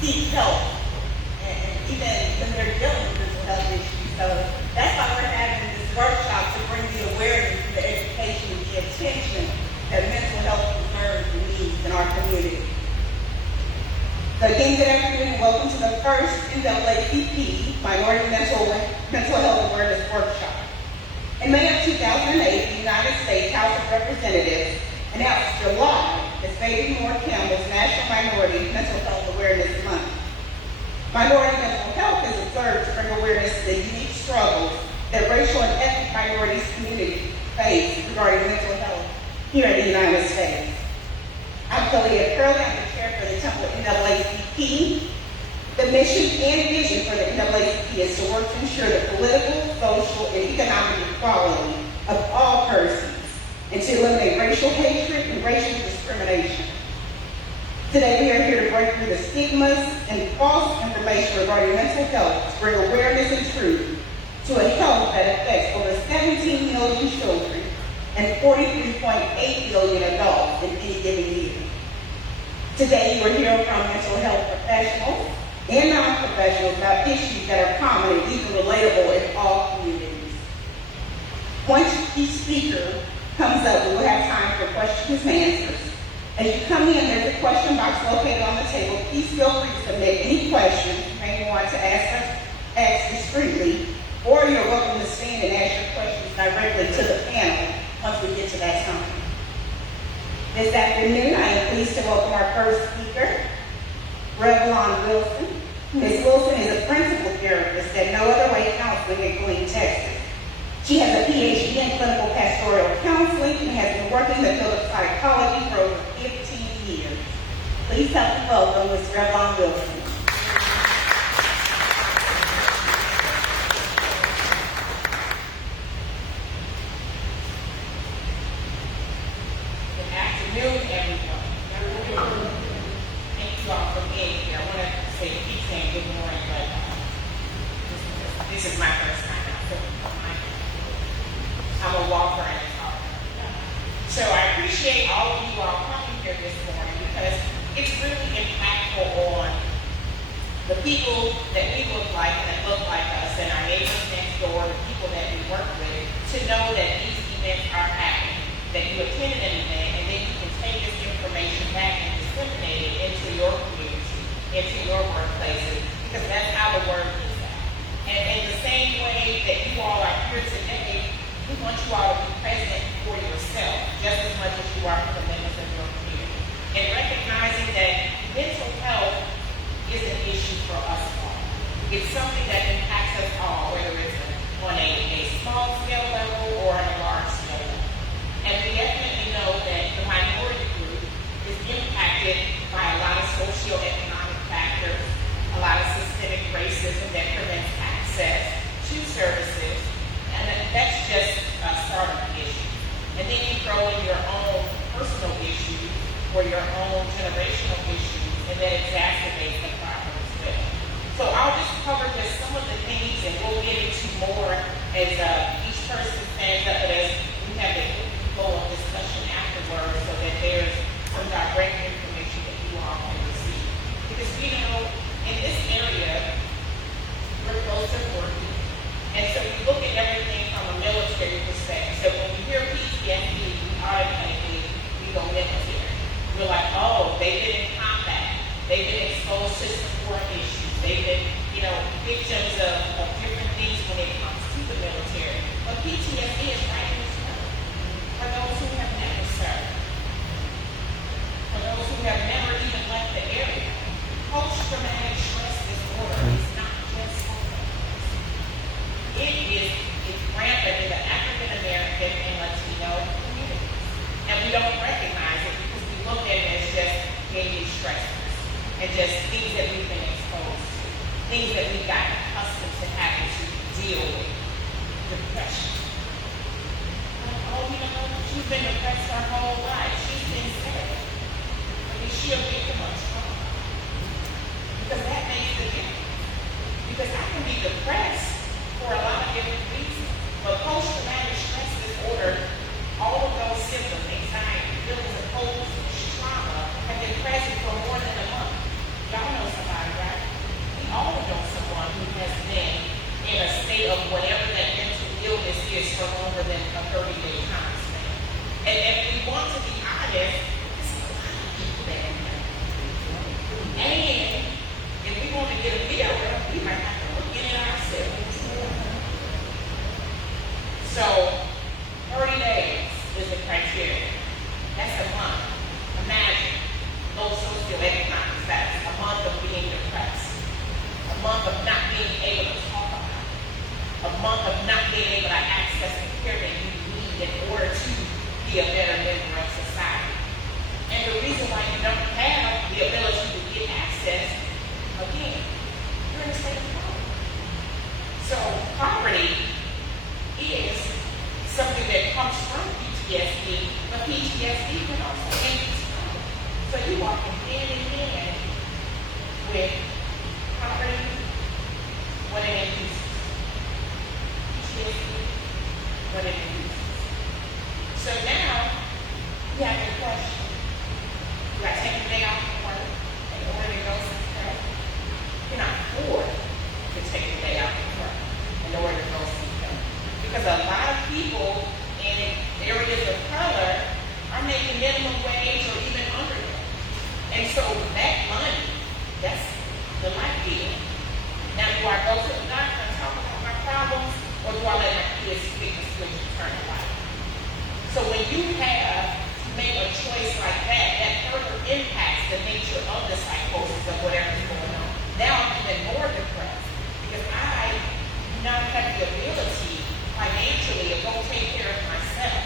seek help, and even when they're dealing with mental health issues. So that's why we're having this workshop, to bring the awareness, the education, and the attention that mental health deserves and needs in our community. So again, good afternoon, and welcome to the first NAACP Minority Mental Health Awareness Workshop. In May of 2008, the United States House of Representatives announced July as Baby Moore Campbell's National Minority Mental Health Awareness Month. Minority mental health is observed to bring awareness to the unique struggles that racial and ethnic minorities communities face regarding mental health here in the United States. I'm Kalia Curley. I'm the chair for the Temple NAACP. The mission and vision for the NAACP is to work to ensure the political, social, and economic equality of all persons, and to eliminate racial hatred and racial discrimination. Today we are here to break through the stigmas and false information regarding mental health, to bring awareness and truth to a health that affects over 17 million children and 43.8 million adults in any given year. Today you are hearing from mental health professionals and non-professionals about issues that are common and even relatable in all communities. Once each speaker comes up, we will have time for questions and answers. As you come in, there's a question box located on the table. Please feel free to submit any questions you may want to ask discreetly, or you're welcome to stand and ask your questions directly to the panel once we get to that time. This afternoon, I am pleased to welcome our first speaker, Revlon Wilson. Ms. Wilson is a principal therapist at No Other Way Counseling in Killeen, Texas. She has a PhD in clinical pastoral counseling and has been working in the field of psychology for over 15 years. Please help me welcome Ms. Revlon Wilson. Good afternoon, everyone. Thank you all for being here. I want to say keep saying good morning, but this is my first time out, so I'm a walker and a talker. So I appreciate all of you all coming here this morning, because it's really impactful on the people that we look like and that look like us, and our neighbors next door, the people that we work with, to know that these events are happening, that you attended an event, and then you can take this information back and disseminate it into your community, into your workplaces, because that's how the word is out. And in the same way that you all are here today, we want you all to be present for yourself just as much as you are for the members of your community. And recognizing that mental health is an issue for us all. It's something that impacts us all, whether it's on a small scale level or on a large scale level. And we definitely know that the minority group is impacted by a lot of socioeconomic factors, a lot of systemic racism that prevents access to services, and that's just a start of the issue. And then you throw in your own personal issues or your own generational issues, and that exacerbates the problem as well. So I'll just cover just some of the things, and we'll get into more as each person stands up, but as we have the flow of discussion afterwards, so that there's some direct information that you all can receive. Because we know in this area, we're close to 40. And so you look at everything from a military perspective. So when you hear PTSD, we automatically go military. We're like, oh, they've been in combat. They've been exposed to some war issues. They've been, victims of different things when it comes to the military. But PTSD is right in this room. For those who have never served. For those who have never even left the area. Post-traumatic stress disorder is not just for it's rampant in the African American and Latino communities. And we don't recognize it because we look at it as just daily stressors and just things that we've been exposed to, things that we've gotten accustomed to having to deal with. Depression. Oh, she's been depressed her whole life. She's been sad. I mean, she'll get too much trauma. Because that makes the difference. Because I can be depressed for a lot of different reasons. But post-traumatic stress disorder, all of those symptoms, anxiety, feelings of hopelessness, trauma, have been present for more than a month. Y'all know somebody month of not being able to talk about it, a month of not being able to access the care that you need in order to be a better member of society. And the reason why you don't have the ability to get access, again, you're in a state of poverty. So poverty is something that comes from PTSD, but PTSD can also increase poverty. So you walking hand in hand with poverty when it increases. PTSD when it increases. So now you have your question. You got to take a day off from work in order to go somewhere. You cannot afford to take a day off from work in order to go somewhere. Because a lot of people in areas of color are making minimum wage or even under it. And so that money, that's the life deal. Now, do I go to the doctor and talk about my problems, or do I let my kids speak the switch and turn it light? So when you have make a choice like that, that further impacts the nature of the psychosis of whatever's going on. Now I'm even more depressed because I do not have the ability financially to go take care of myself.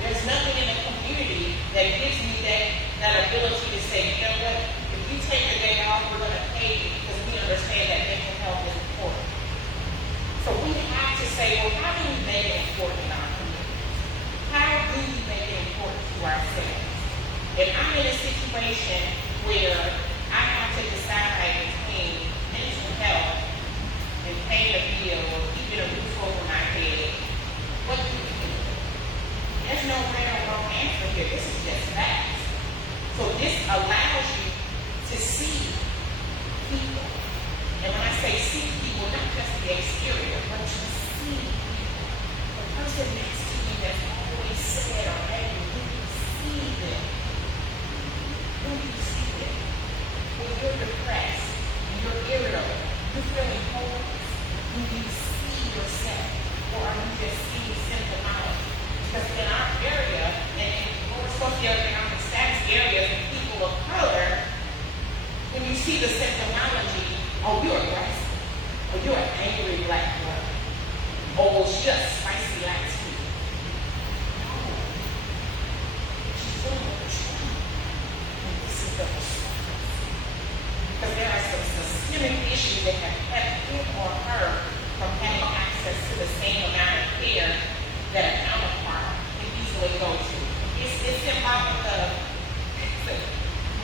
There's nothing in the community that gives me that ability to say, you know what, if you take a day off, we're going to pay you because we understand that mental health is important. So we have to say, well, how do we make it important in our community? How do we make it important to ourselves? If I'm in a situation where I have to decide between mental health and paying a bill or keeping a roof over my head, what do we do? There's no right or wrong answer here. This is just facts. So this allows you to see people. And when I say see people, not just the exterior, but to see the person next to you that's always sad or angry. When you see them, when you're depressed, when you're irritable, you're feeling hopeless, when you see yourself, or are you just seeing symptomology? Because in our area, and in more socioeconomic status areas and people of color, when you see the symptomology, oh, you're aggressive, or you're an angry black woman, oh, she's just spicy like tea. No. She's doing what she's doing. And this is the response. Because there are some systemic issues that have kept him or her from having access to the same amount of care that a counterpart can easily go to. It's symbolic of,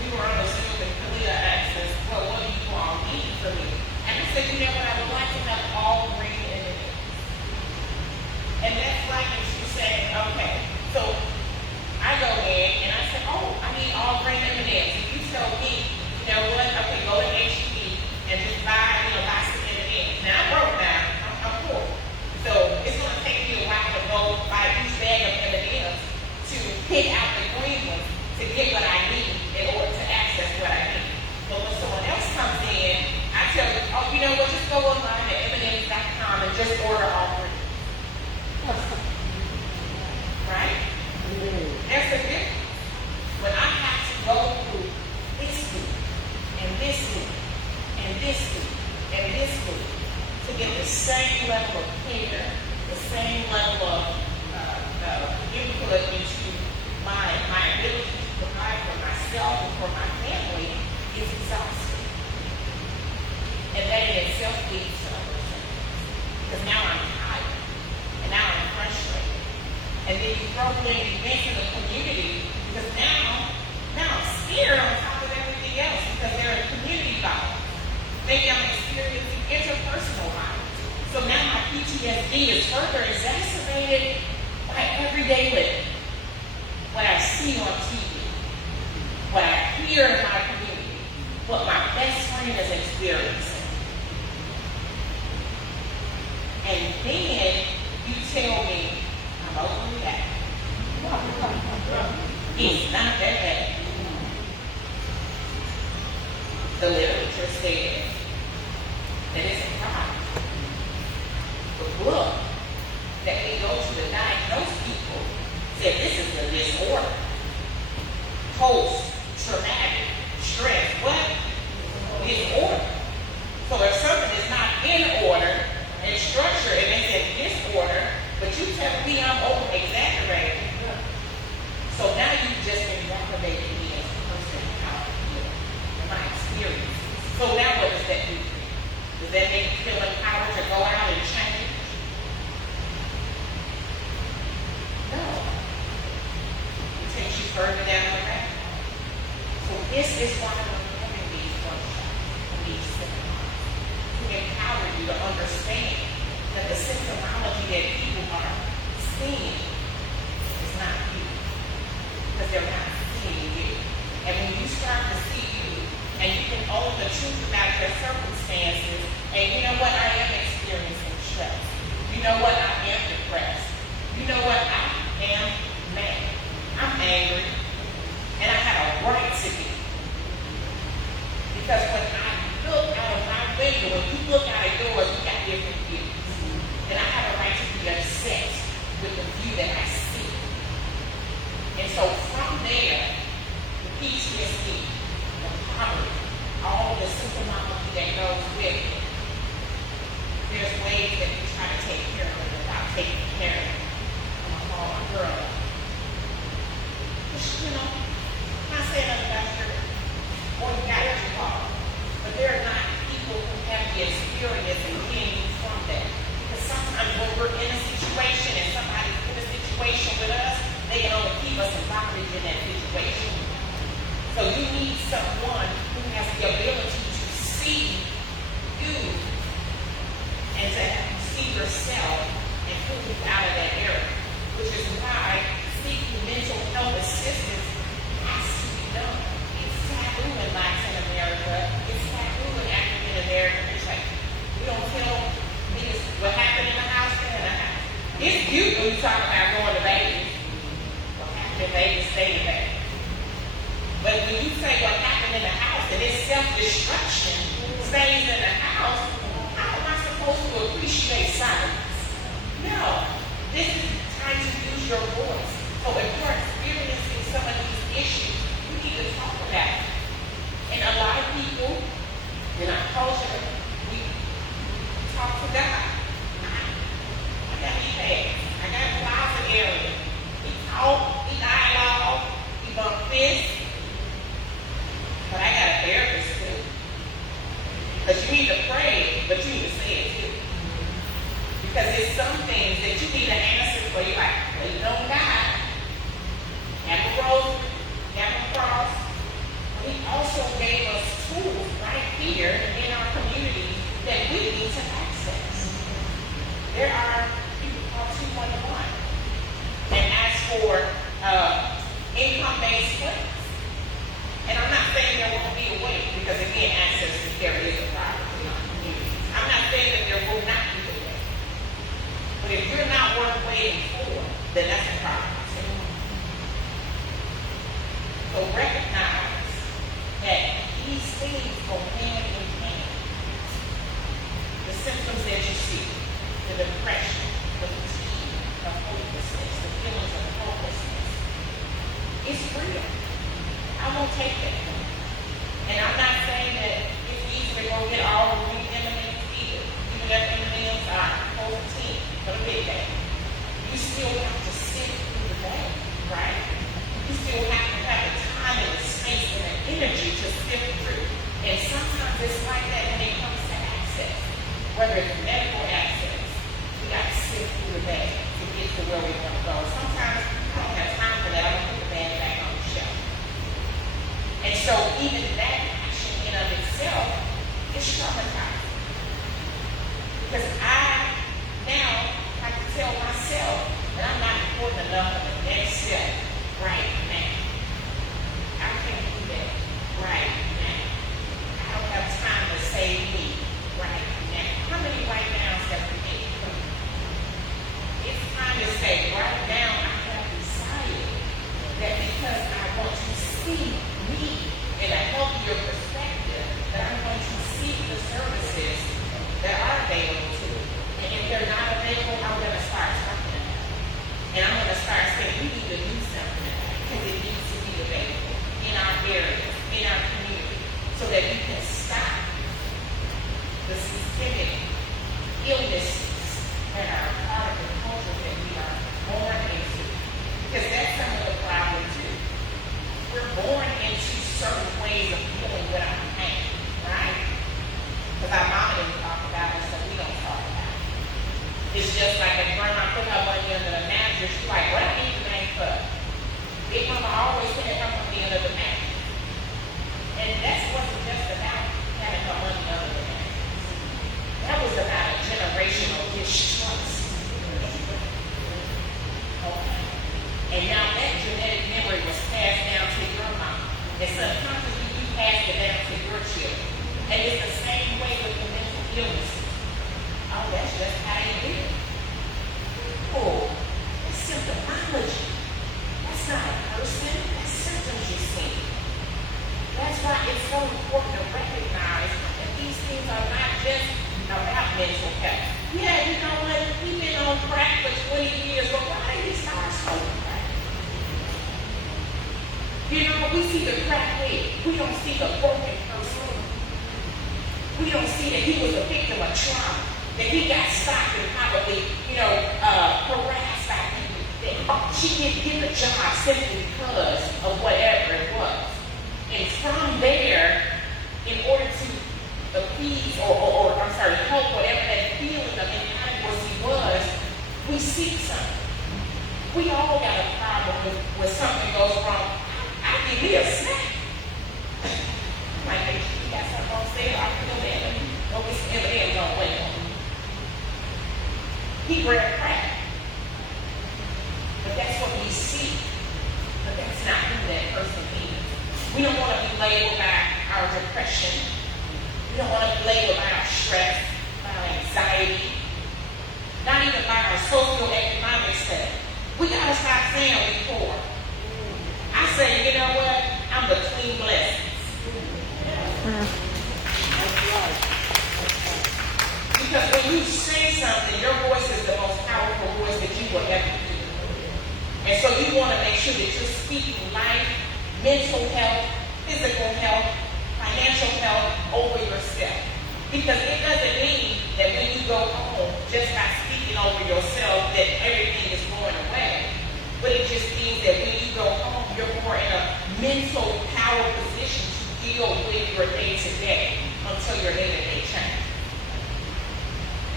we were on the Zoom and Kalia asked us, well, what do you all need for me? And I said, you know what, I would like to have all green M&Ms. And that's like if you say, okay, so I go in and I say, oh, I need all green M&Ms. If you tell me, you know what, okay, go to HEB and just buy some M&Ms. Now I'm broke now, I'm poor. So it's going to take me a while to go buy each bag of M&Ms to pick out the green ones to get what I need in order to access what I need. But when someone else comes in, I tell you, oh, you know what, just go online at M&Ms.com and just order all green. Right? There's a difference. When I have to go through this week, and this week, and this week, and this week, to get the same level of care, the same level of input into my ability to provide for myself and for my family is exhausting. And that in itself leads to other things. Because now I'm tired. And now I'm frustrated. And then you throw in events in the community because now I'm scared on top of everything else because there are community violence. Maybe I'm experiencing interpersonal violence. So now my PTSD is further exacerbated by everyday living. What I see on TV, what I hear in my community, what my best friend is experiencing. And then you tell me, I'm over that. It's not that bad. The literature says that it's a problem. The book that we go to diagnose people said this is a disorder. Post-traumatic stress. What? Disorder. So if empower you to understand that the symptomology that people are seeing is not you, because they're not seeing you. And when you start to see you, and you can own the truth about your circumstances, and you know what, I am experiencing stress. You know what, I am depressed. You know what, I am mad. I'm angry, and I have a right to be. Because when I look out of my window, when you look out of yours, you got different views. And I have a right to be upset with the view that I see. And so from there, the PTSD, the poverty, all the symptomology that goes with it, there's ways that you try to take care of it without taking care of it. I'm gonna call my girl up. You know, I'm not saying nothing about your or you got what you call, but there are not people who have the experience in getting you from that. Because sometimes when we're in a situation and somebody's in a situation with us, they can only keep us in bondage in that situation. So you need someone who has the ability to see you and to see yourself and pull you out of that area, which is why seeking mental health assistance has to be done. It's taboo in Latin America. It's taboo in African America. It's like, we don't tell niggas what happened in the house, stay in the house. It's cute when you talk about going to Vegas. What happened in Vegas, stay in Vegas. But when you say what happened in the house and it's self-destruction stays in the house, how am I supposed to appreciate silence? No. This is time to use your voice. So if you're experiencing some of these issues, you need to talk about it. And a lot of people in our culture, we talk to God. I got me bad. I got a closet area. We talk, we dialogue, we bump fists. But I got a therapist too. Because you need to pray, but you need to say it too. Because there's some things that you need an answer for. You're like, well, you don't God. Have a rosary, have a cross. But he also gave us tools right here in our community that we need to access. There are people called 211 and ask for income-based plans. And I'm not saying there won't be a way, because again, access to care is a problem in our community. I'm not saying that there will not be a way. But if you're not worth waiting for, then that's a problem. So recognize that these things go hand in hand. The symptoms that you see, the depression, the fatigue, the hopelessness, the feelings of hopelessness, it's real. I won't take that. And I'm not saying that it's easy to go get all the new M&Ms either. Even if M&Ms are whole team for the big day. You still have to sit through the day, right? You still have to have the time and the space and the energy to sift through. And sometimes it's like that when it comes to access. Whether it's medical access, we got to sift through the day to get to where we want to go. Sometimes I don't have time for that. I'm going to put the bag back on the shelf. And so even that action in of itself is traumatizing. Because I now have to tell myself that I'm not important enough for the next step right now. I can't do that right now. I don't have time to save me right now. How many right nows have we made? It's time to say right now I have decided that because I want to see me in a healthier perspective, that I'm going to seek the services that are available to so important to recognize that these things are not just about mental health. Yeah, you know what? He's been on crack for 20 years, but why did he start smoking crack? You know, we see the crackhead. We don't see the broken person. We don't see that he was a victim of trauma, that he got stopped and probably, harassed by people, that she didn't get a job simply because of whatever it was. And from there, in order to appease help whatever that feeling of inadequacy was, we seek something. We all got a problem when something goes wrong. I give me a snack. Like, hey, you got something on sale? I can go there. Oh, it's M&M's on wait. He grabbed crack. But that's what we see. But that's not who that person is. We don't want to be labeled by our depression. We don't want to be labeled by our stress, by our anxiety, not even by our socioeconomic status. We got to stop saying we're poor. I say, you know what? I'm the clean blessings. Because when you say something, your voice is the most powerful voice that you will ever do. And so you want to make sure that you're speaking life, mental health, physical health, financial health over yourself. Because it doesn't mean that when you go home, just by speaking over yourself, that everything is going away. But it just means that when you go home, you're more in a mental power position to deal with your day-to-day until your day-to-day change.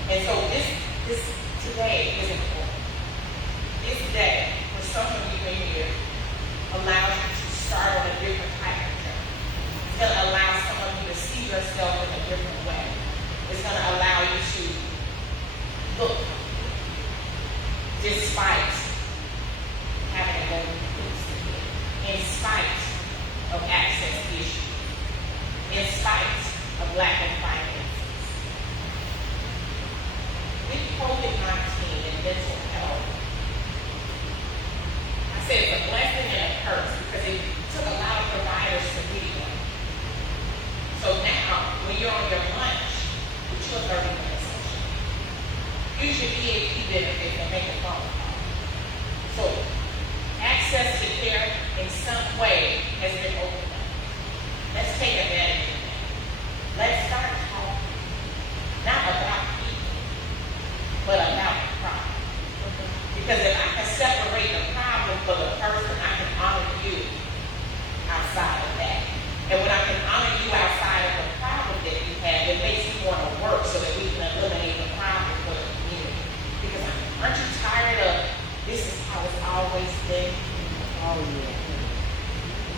And so this today is important. This day, for some of you in here, allows you to start on a different type of journey. It's going to allow some of you to see yourself in a different way. It's going to allow you to look despite having a low in spite of access issues, in spite of lack of finances. With COVID-19 and mental health, I said it's a blessing and a curse because it took a lot of providers to be one. So now, when you're on your lunch, which you a 30-minute session, use your EAP benefit and make a phone call. So access to care in some way has been opened up. Let's take advantage of that. Let's start talking, not about people, but about the problem. Because if I can separate the problem from the person, I can honor you outside of that. And when I can honor you outside of the problem that you have, it makes me want to work so that we can eliminate the problem for the community. Because aren't you tired of this is how it's always been? Oh, yeah.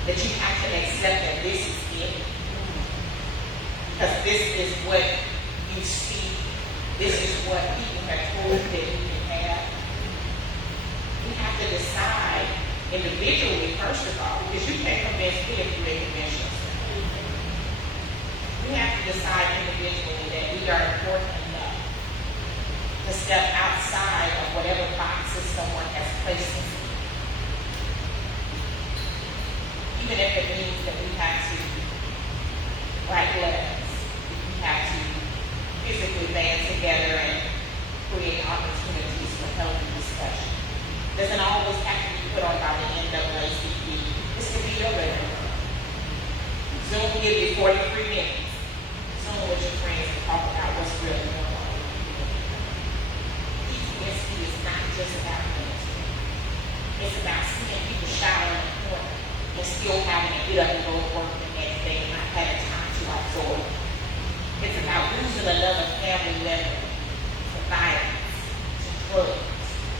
That you have to accept that this is it. Because this is what you see. This is what people have told you that you can have. You have to decide individually, first of all, because you can't convince me if you ain't convince yourself. We have to decide individually that we are important enough to step outside of whatever boxes someone has placed us in. Even if it means that we have to write letters, we have to physically band together and create opportunities for healthy discussion. Doesn't always have to be put on by the NAACP. This could be your living room. Zoom will give you 43 minutes. Zoom with your friends and talk about what's really going on. PTSD is not just about ministry. It's about seeing people shower in the corner and still having to get up and go to work the next day and not having time to absorb. It's about losing another family member to violence, to drugs,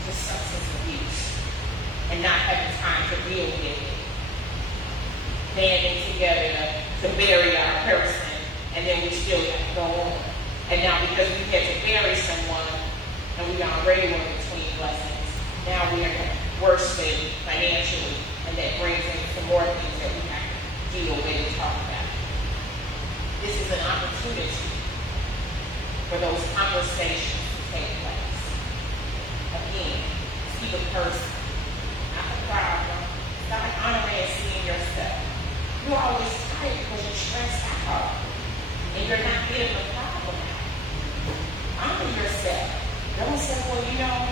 to substance abuse, and not having time to deal with it. Banding together to bury our person, and then we still got to go on. And now because we had to bury someone, and we already were between blessings, now we are worse than financially, and that brings in some more things that we have to deal with and talk about. This is an opportunity for those conversations to take place. Again, see the person, not the problem. Start honoring and seeing yourself. You're always tired because you're stressed talk. And you're not getting the problem out. Honor yourself. Don't say, well, you know,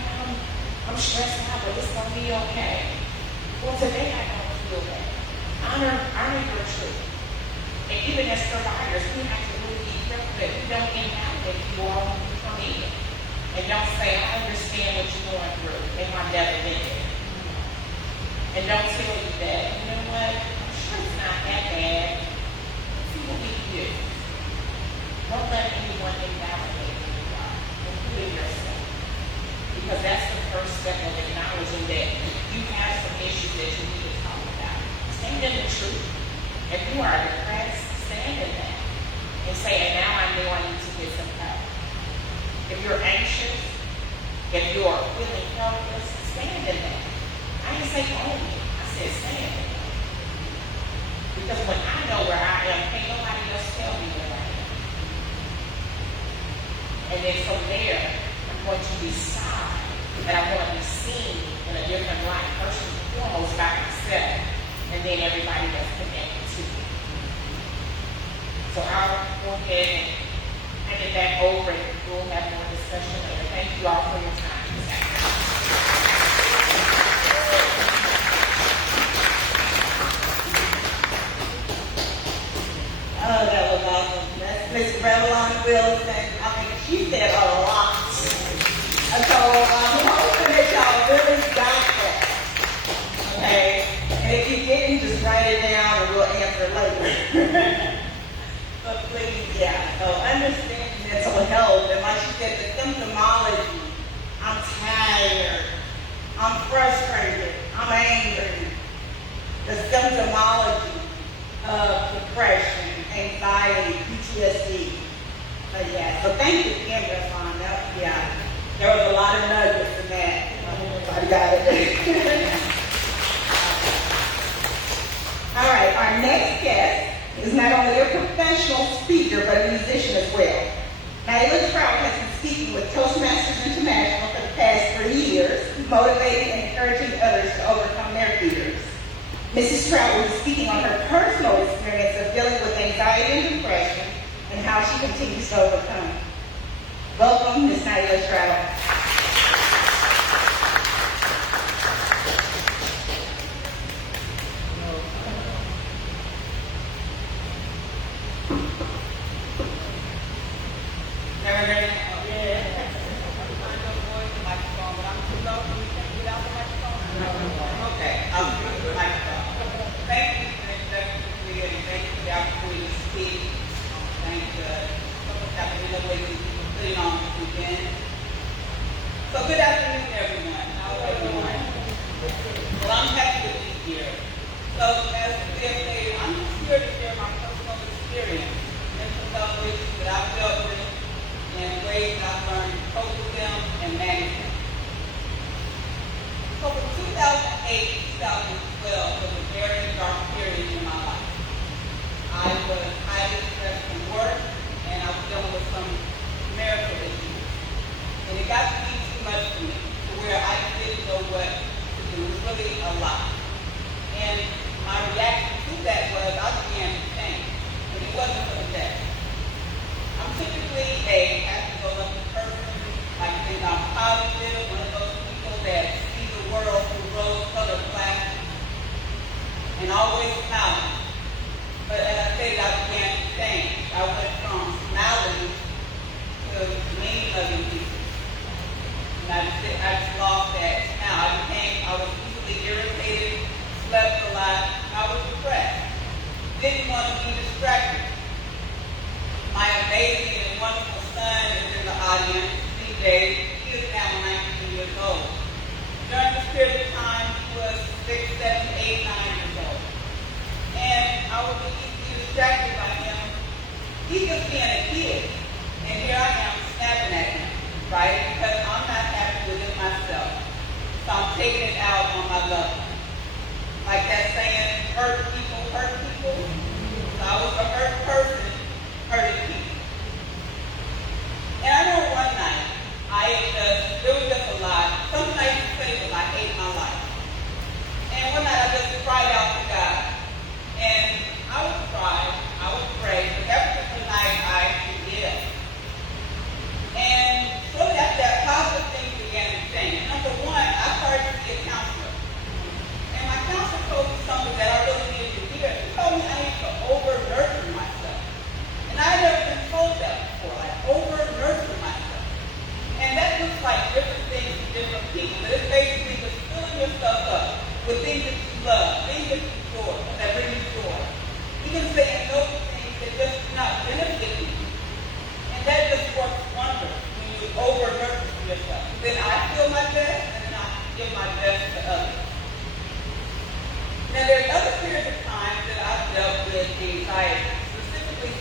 I'm stressed out, but it's going to be okay. Well, today I don't feel that. Honor your truth. And even as providers, we have to really be careful that we don't invalidate you all when you come in. And don't say, I understand what you're going through, and I've never been there. And don't tell you that, you know what, I'm sure it's not that bad. Let's see what we can do. Don't let anyone invalidate who you are, including yourself. Because that's the first step of acknowledging that you have some issues that you need to talk about. Stand in the truth. If you are depressed, stand in that. And say, and now I know I need to get some help. If you're anxious, if you're feeling helpless, stand in that. I didn't say own it. I said stand in that. Because when I know where I am, can't nobody else tell me where I am. And then from there, I'm going to decide that I want to be seen in a different light, first and foremost by myself, and then everybody that's connected to me. So I'll go ahead and hand it back over, and we'll have more discussion later. Thank you all for your time this afternoon. Oh, that was awesome. That's Miss Revelon Wilson. I mean, she said a lot. So I'm hoping that y'all really got that. Okay? And if you didn't, just write it down and we'll answer later. But please, yeah. So understand mental health. And like she said, the symptomology. I'm tired. I'm frustrated. I'm angry. The symptomology of depression, anxiety, PTSD. But yeah, so thank you again, Reverend. Yeah, there was a lot of nuggets in that. I got it. All right, our next guest is not only a professional speaker, but a musician as well. Nyla Trout has been speaking with Toastmasters International for the past 3 years, motivating and encouraging others to overcome their fears. Mrs. Trout will be speaking on her personal experience of dealing with anxiety and depression and how she continues to overcome. Welcome, Ms. Nyla Trout. So good afternoon, everyone. How are you doing? Well, I'm happy to be here. So as we have stated, I'm just here to share my personal experience, mental health issues that I've dealt with, and ways that I've learned to cope with them and manage them. So from 2008 to 2012 was a very dark period in my life. I was highly stressed from work, and I was dealing with some marital issues. And it got to be too much for me, to where I didn't know what to do. It was really a lot. And my reaction to that was I began to change. And it wasn't for the best. I'm typically a happy-go-lucky person. I think I'm positive, one of those people that see the world through rose-colored glasses.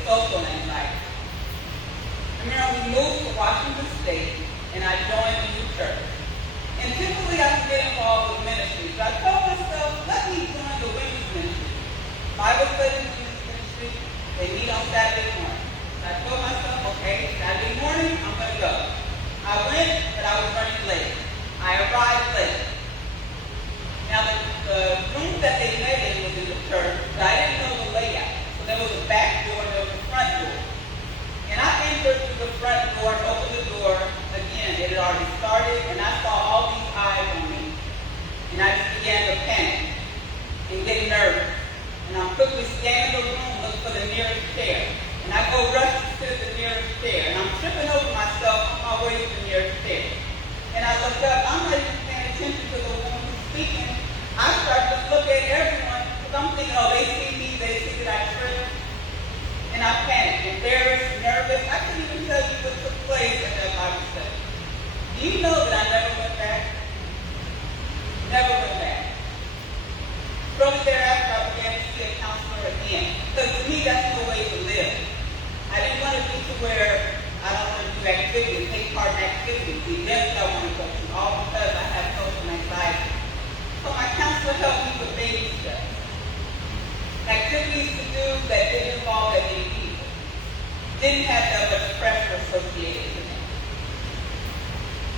social anxiety. I remember we moved to Washington State, and I joined a new church. And typically I would get involved with ministry. So I told myself, let me join the women's ministry. Bible study women's ministry, they meet on Saturday morning. So I told myself, okay, Saturday morning, I'm going to go. I went, but I was running late. I arrived late. Now, the room that they met in was in the church, but I didn't know the layout. So there was a back door and there was a front door. And I entered through the front door and opened the door again. It had already started, and I saw all these eyes on me. And I just began to panic and get nervous. And I'm quickly scanning the room, looking for the nearest chair. And I go rushing to the nearest chair. And I'm tripping over myself on my way to the nearest chair. And I look up, I'm not even paying attention to the woman who's speaking. I start to look at everyone, because I'm thinking, oh, they see me, they see that I tripped. And I panicked, embarrassed, nervous. I couldn't even tell you what took place at that Bible study. Do you know that I never went back? Never went back. Shortly thereafter, I began to see a counselor again. Because to me, that's no way to live. I didn't want to be to where I don't want to do activities, take part in activities, the events I want to go to, all because I have social anxiety. So my counselor helped me with baby steps. Activities to do that didn't involve that many people. Didn't have that much pressure associated with it.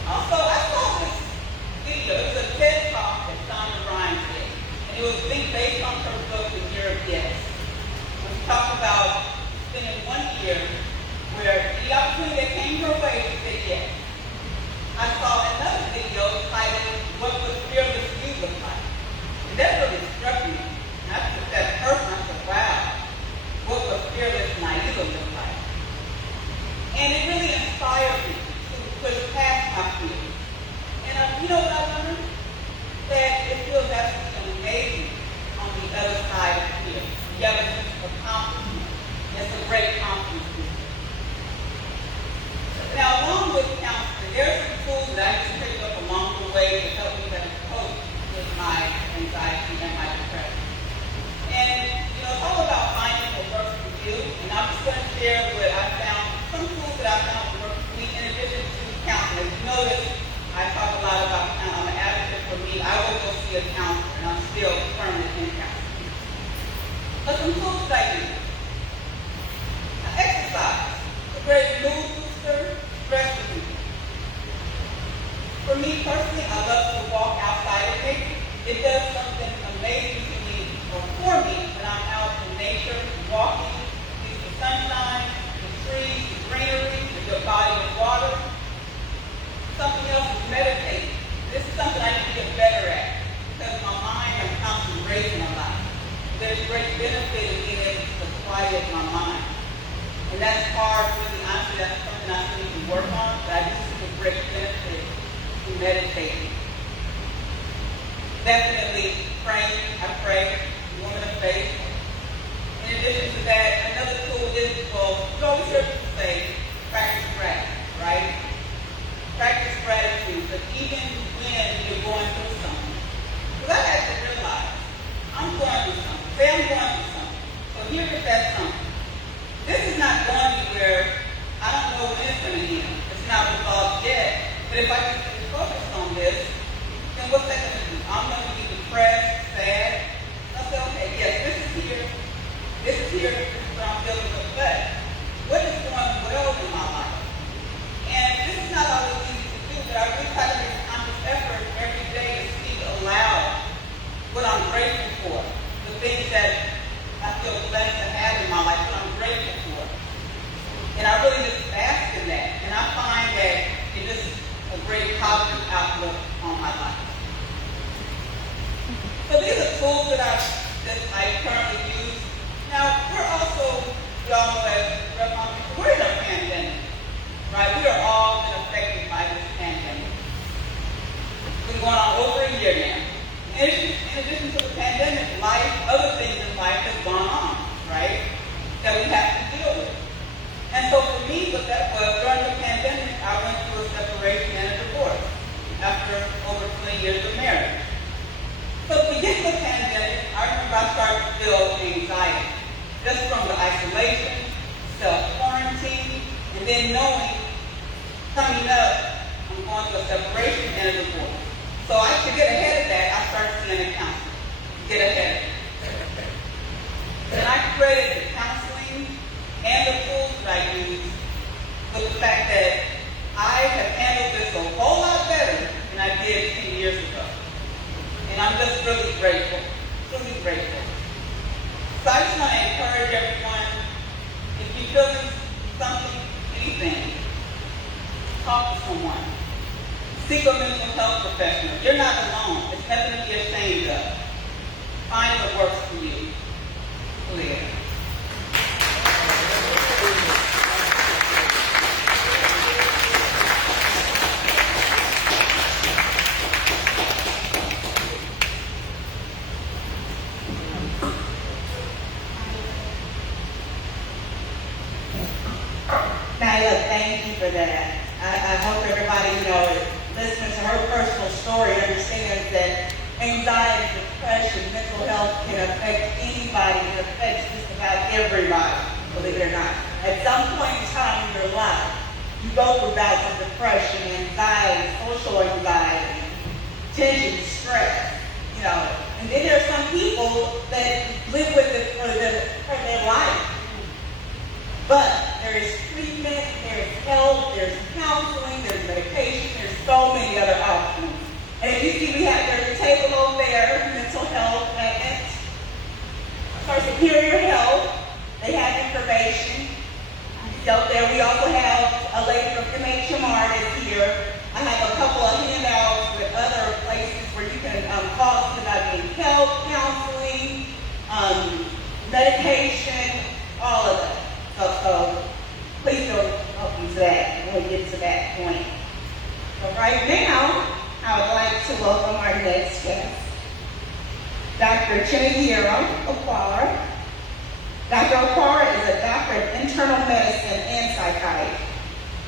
Also, I saw this video. It was a TED Talk that Shonda Rhimes did. And it was based on her book, The Year of Yes. And we talked about spending 1 year where the opportunity that came her way, she said yes. I saw another video titled, What Would Fearless You Look Like? And that really struck me. And I took that person, I said, wow, what would fearless Naila look like? And it really inspired me to push past my fears. And you know what I learned? That it feels absolutely amazing on the other side of fear. You have a sense of accomplishment. It's a great accomplishment. Now, along with counseling, there are some tools that I just picked up along the way to help me better cope with my anxiety and my depression. And, it's all about finding what works for you. And I'm just going to share what I found, some tools that I found that work for me in addition to counseling. As you notice, I talk a lot about counseling. I'm an advocate for me. I will go see a counselor, and I'm still permanent in counseling. But some tools I use. Now, exercise. It's a great mood booster, stress reliever. For me personally, I love to walk outside of nature. It does something amazing to me, or for me, when I'm out in nature, walking, see the sunshine, the trees, the greenery, the good body of water. Something else is meditating. This is something I need to get better at, because my mind is constantly racing a lot. There's great benefit in being able to quiet my mind. And that's hard, really, honestly, that's something I still need to work on, but I do see a great benefit to meditating. Definitely praying. I pray, woman of faith. In addition to that, another tool is, you always hear people say, practice gratitude, right? Practice gratitude, but even when you're going through something. Because I had to realize, I'm going through something. Say I'm going through something. So here is that something. This is not going anywhere. I don't know when it's going to end. It's not resolved yet. But if I can stay focused on this, then what's that going to do? I'm going to be depressed, sad. I'll say, okay, yes, this is here. This is here. This is where I'm dealing with. But what is going well in my life? And this is not always easy to do, but I really try to make a conscious effort every day to speak aloud what I'm grateful for, the things that I feel blessed to have in my life, what I'm grateful for. And I really just bask in that. And I find that it is a great positive outlook on my life. So these are tools that I currently use. Now, we're also, y'all know that we're in a pandemic, right? We are all been affected by this pandemic. It's been going on over a year now. In addition to the pandemic, other things in life have gone on, right? That we have to deal with. And so for me, what that was, during the pandemic, I went through a separation and a divorce after over 20 years of marriage. So to get to the pandemic, I remember I started to feel anxiety, just from the isolation, parenting, and then knowing coming up, I'm going through a separation and a divorce. So to get ahead of that, I started seeing a counselor. Get ahead of it. And I created the counseling and the tools that I use with the fact that I have handled this a whole lot better than I did 10 years ago. And I'm just really grateful, truly grateful. So I just want to encourage everyone, if you feel something, anything, talk to someone. Seek a mental health professional. You're not alone. It's nothing to be ashamed of. Find what works for you. Clear. Nyla, thank you for that. I hope everybody, listening to her personal story understands that anxiety, depression, mental health can affect anybody. It affects just about everybody, believe it or not. At some point in time in your life, you go through bouts of depression, anxiety, social anxiety, tension, stress, And then there are some people that live with it for their life. But there is treatment, there's help, there's counseling, there's medication, there's so many other options. And if you see, there's a table over there, mental health, for superior health. They have information. Out there, we also have a lady from MHMR that's here. I have a couple of handouts with other places where you can call about getting help, counseling, medication, all of that. So please don't help you to that when we get to that point. So right now, I would like to welcome our next guest, Dr. Chinagiro Okwara. Dr. Okwara is a doctor of internal medicine and psychiatry.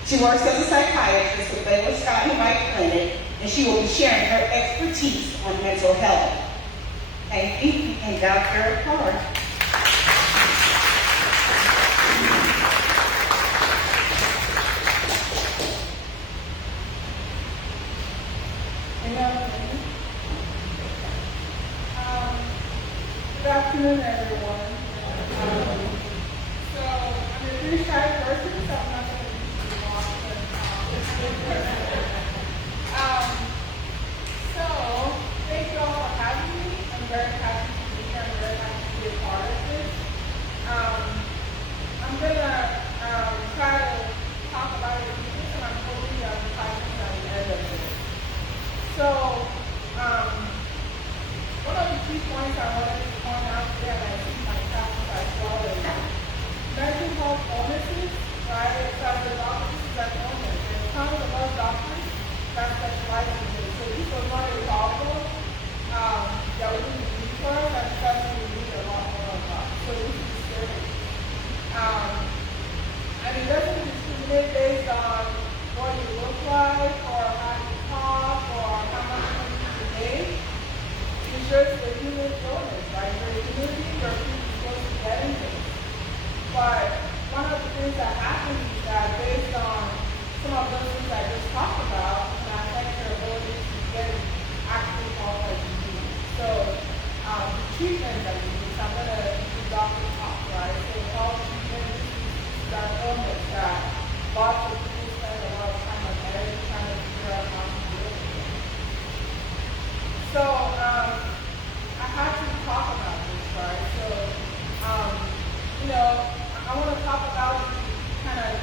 She works as a psychiatrist with Baylor Scott and White Clinic, and she will be sharing her expertise on mental health. Thank you, and Dr. Okwara. Good afternoon, everyone. So I'm a pretty shy person, so I'm not going to be too long. So thank you all for having me. I'm very happy to be here. I'm very happy to be a part of this. I'm going to try to talk about it, and I'm hoping that I'm talking at the end of this. So, one of the key points I wanted to point out today, and I see my classes as well, is mental health illnesses, right? So the doctors that illness, there's tons of other doctors that specialize in this. So this was not a problem that we need to do for us, and especially we need a lot more of that. So this is serious. And it doesn't discriminate based on what you look like, or how you talk, or how much you eat a day. It's just a human illness, right? You're a human being, you're supposed to get things. But one of the things that happens is that based on some of those things I just talked about, can affect your ability to get actually help that you need. So the treatment that you need, I'm going to do doctor talk, right? So health treatment is that illness that lots of people spend a lot of time on energy trying to figure out how to deal with it. So I had to talk about this, right? So, I want to talk about kind of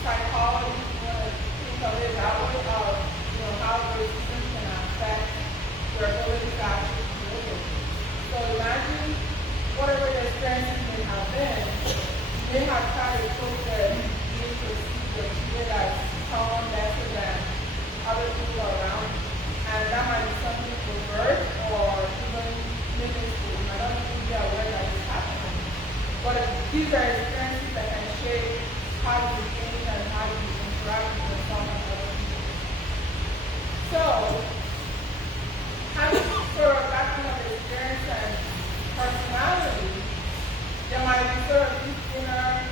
psychology, think of it that way, of, how racism can affect your ability to actually deal with it. So imagine whatever your experiences may have been, you may have tried to put the being perceived or treated as someone better than other people around you. And that might be something for birth or even middle school. I don't think you're aware that it's happening. But these are experiences that can shape how you think and how you interact with yourself and other people. So, having sort of that kind of experience and personality, there might be sort of this inner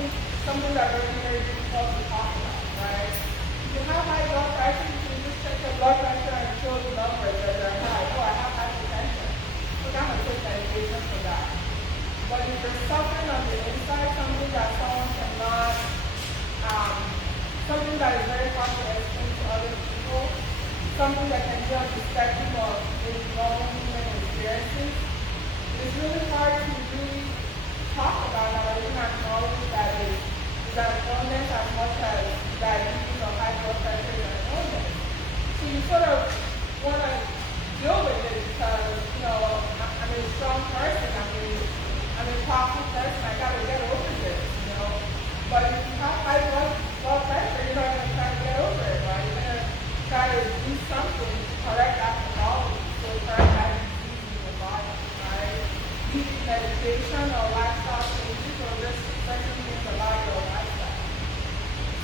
think something that really very difficult to talk about, right? If you have high blood pressure, you can just check your blood pressure and show the numbers that they're high. Oh, I have hypertension. So I'm gonna take medication for that. But if you're suffering on the inside, something that someone cannot, something that is very hard to explain to other people, something that can be on the spectrum of maybe normal human experiences, it's really hard to really talk about that or even acknowledge that it's an illness as much as diabetes or high blood pressure is an illness. So you sort of want to deal with it because, you know, I'm a strong person, I'm a powerful person, I got to get over this, you know. But if you have high blood pressure, you're not going to try to get over it, right? You're going to try to do something to correct that pathology, so correct that disease in your body, right? Using medication or lifestyle changes or just certain things about your lifestyle.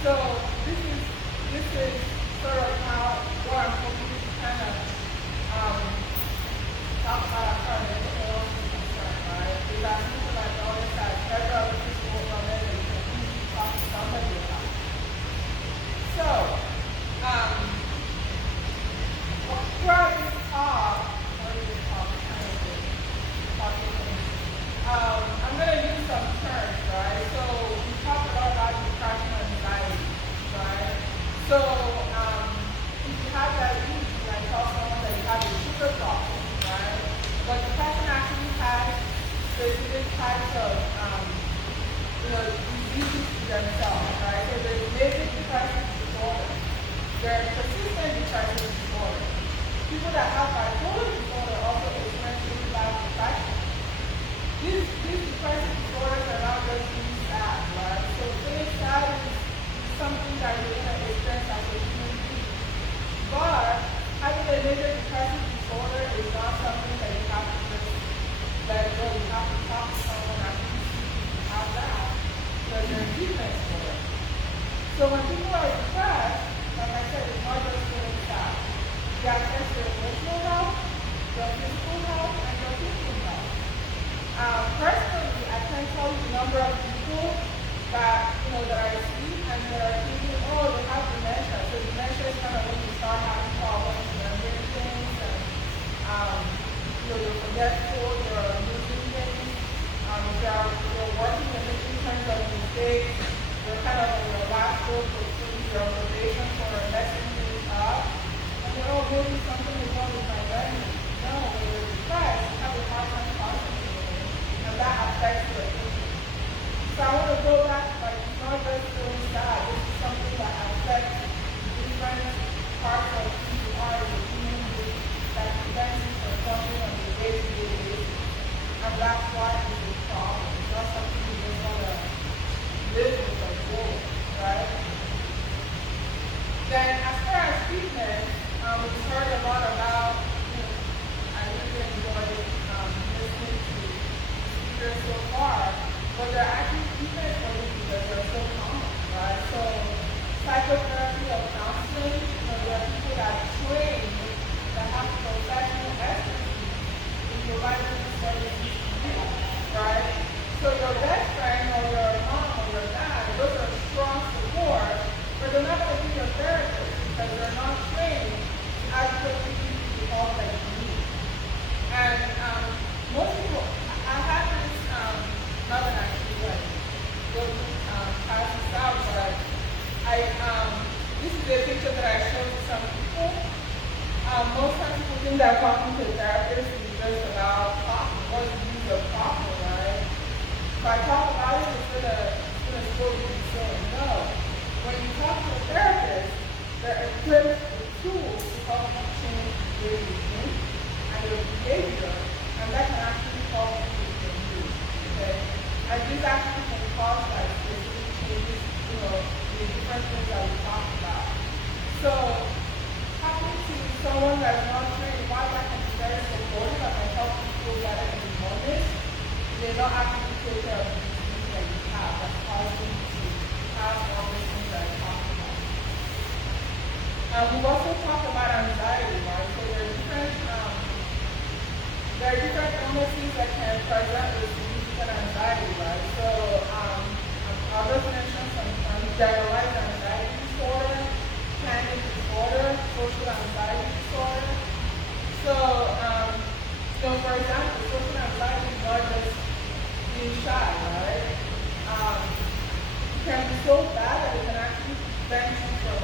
So this is sort of how what I'm hoping to kind of talk about as far as mental health is concerned, right? Because people like always have every other people from it and you can easily talk to somebody about it. So, throughout this talk, I'm going to use some terms, right? So we talked about depression and anxiety, right? So if you have diabetes, you might tell someone that you have a sugar problem, right? But depression actually has specific types of, diseases to themselves, right? So there's major depressive disorder. There's persistent depressive disorder. People that have bipolar disorder also experience really bad depression. These depressive disorders are not just being sad, right? So feeling sad is something that you're going to experience as a human being. But having a major depressive disorder is not something that you have to just let go. You have to talk to someone after you see you have that because there's treatments for it. So when people are depressed, like I said, it's not just feeling sad. You affect your emotional health, your physical health, and your physical health. Personally, I can't tell you the number of people that I see and that are thinking, oh, they have dementia. So dementia is kind of when you start having problems remembering things and you're forgetful, you're losing things, you're working and making tons of mistakes, you're kind of on your last goal to finish your probation for messing things up. And you're, oh, maybe something is wrong with my memory. No, when you're depressed, you have a hard time processing, and that affects your thinking. So I want to go back, like, it's not just feeling sad. This is something that affects different parts of who you are as a human being that prevents you from functioning on a day-to-day basis. And that's why it's a problem. It's not something you just want to live with or deal with, right? Then as far as treatment, we've heard a lot about, I really enjoyed listening to speakers so far, but there are actually treatments for this because they're so common, right? So psychotherapy or counseling, there are people that train, that have professional expertise in providing these services to you, right? So your best friend or your mom or your dad, those are strong support, but they're not going to be your therapist because they're not trained to adequately give you the help that you need. And most people, I have this, not that I actually like go pass this out, but this is a picture that I showed to some people. Most times people think that talking to a therapist is just about talking, what's the use of talking, right? If I talk about it, it's gonna slow you down. No. When you talk to a therapist, they're equipped with tools to help you change the way you think and your behavior, and that can actually help you with your mood. Okay? And this actually can cause like specific changes, the different things that we talked about. So talking to someone that's not trained, while that can be very supportive and can help you feel better in the moment, they don't actually take care of the disease that you have that's causing you to have all these things that I talked about. We've also talked about anxiety, right? So there are different illnesses that can present with significant anxiety, right? So I'll I'll just mention some generalized anxiety disorder, panic disorder, social anxiety disorder. So, for example, social anxiety is not just being shy, right? It can be so bad that it can actually prevent you from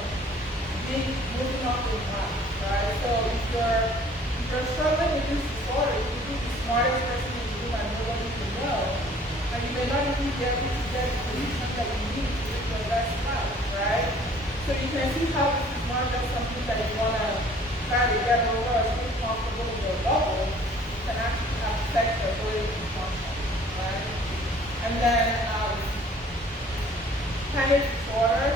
moving up in life, right? So if you're struggling with this disorder, you could be the smartest person in the room and nobody can know, and you may not even be able to get the solution that you need to live your best life, right? So you can see how this is not just something that you want to try to get over or stay comfortable in your bubble. It can actually affect your ability to function, right? And then panic disorder.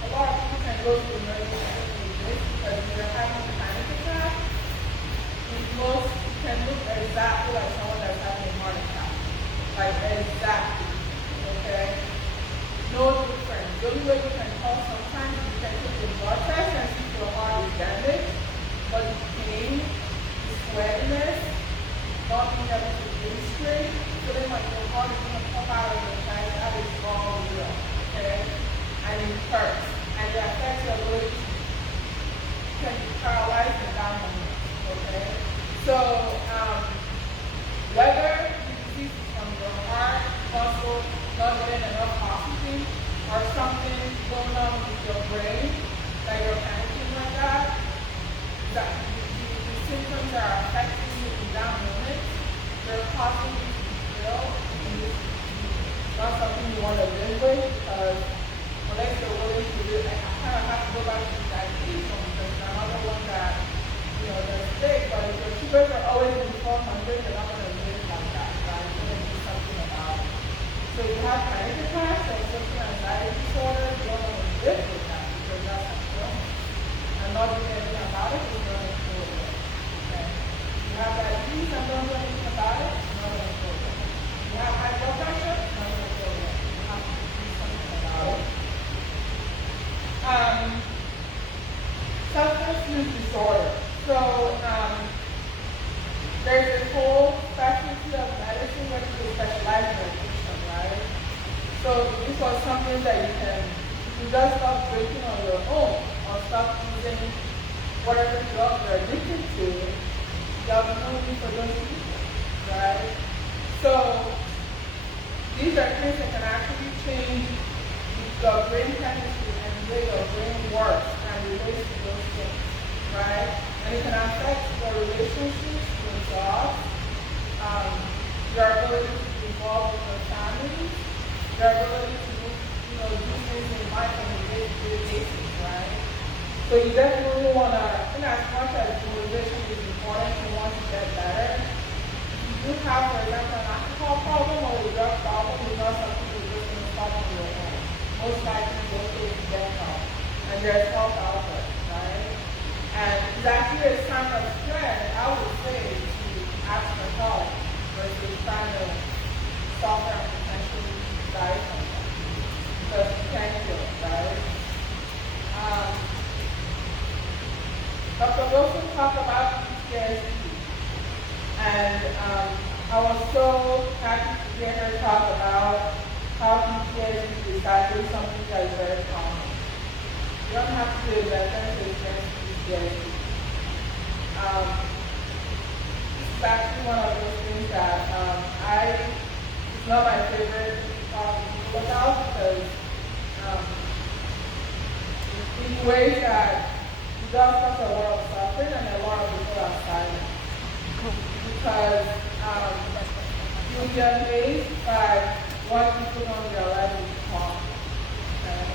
A lot of people can go through emergency with this because when you're having a panic attack, it can look exactly like someone that's having a heart attack. Like exactly. Okay? No difference. The only way you can tell sometimes is you can take a blood test and see if your heart is damaged, but the pain, the sweatiness, not being able to breathe straight, feeling like your heart is going to pop out of your chest, that is all real. Okay? And it hurts. And it affects your ability to can be paralyzed and down on you. Okay? So whether the disease is from your heart, muscle, not getting enough oxygen, or something going on with your brain, that you're panicking like that the symptoms are affecting you in that moment, they're causing you to feel, and it's not something you want to live with, because unless you're willing to do it, I kind of have to go back to the diabetes one, because another one that, that's big, but if your sugars are always in 400, you're not going to live like that, right? You're going to do something about it. So if you have panic attacks or social anxiety disorder, you don't want to live with that, because that's a illness. And not doing anything about it is going to kill you. Okay? You have diabetes and don't do anything about it, it's not going to kill you. You have high blood pressure, it's not going to kill you. You have to do something about it. Substance use disorder. So there's a whole specialty of medicine which is specialized in addiction, right? So this was something that you just stop drinking on your own or stop using whatever drug you're addicted to, there'll be no need for those people, right? So these are things that can actually change your brain chemistry and the way your brain works and relates to those things, right? And it can affect your relationships, your jobs, your ability to be involved with your family, your ability to do things in life on a day-to-day basis, right? So you definitely want to, in as much as motivation is important, you want to get better. If you do have, for example, an alcohol problem or a drug problem, it's not something you're just going to stop on your own. Most likely you'll go to get help. And there's help out there, right? And it's actually a sign of strength, I would say, to ask for help versus trying to suffer and potentially die from that. Because you can't kill it, right? Dr. Wilson talked about PTSD, and I was so happy to hear her talk about how PTSD is actually something that is very common. You don't have to be a veteran to experience PTSD. It's actually one of those things that it's not my favorite to talk to people about because in ways that it does cause a lot of suffering and a lot of people are silent. Because you'll be amazed by what people don't realize is talk. Okay?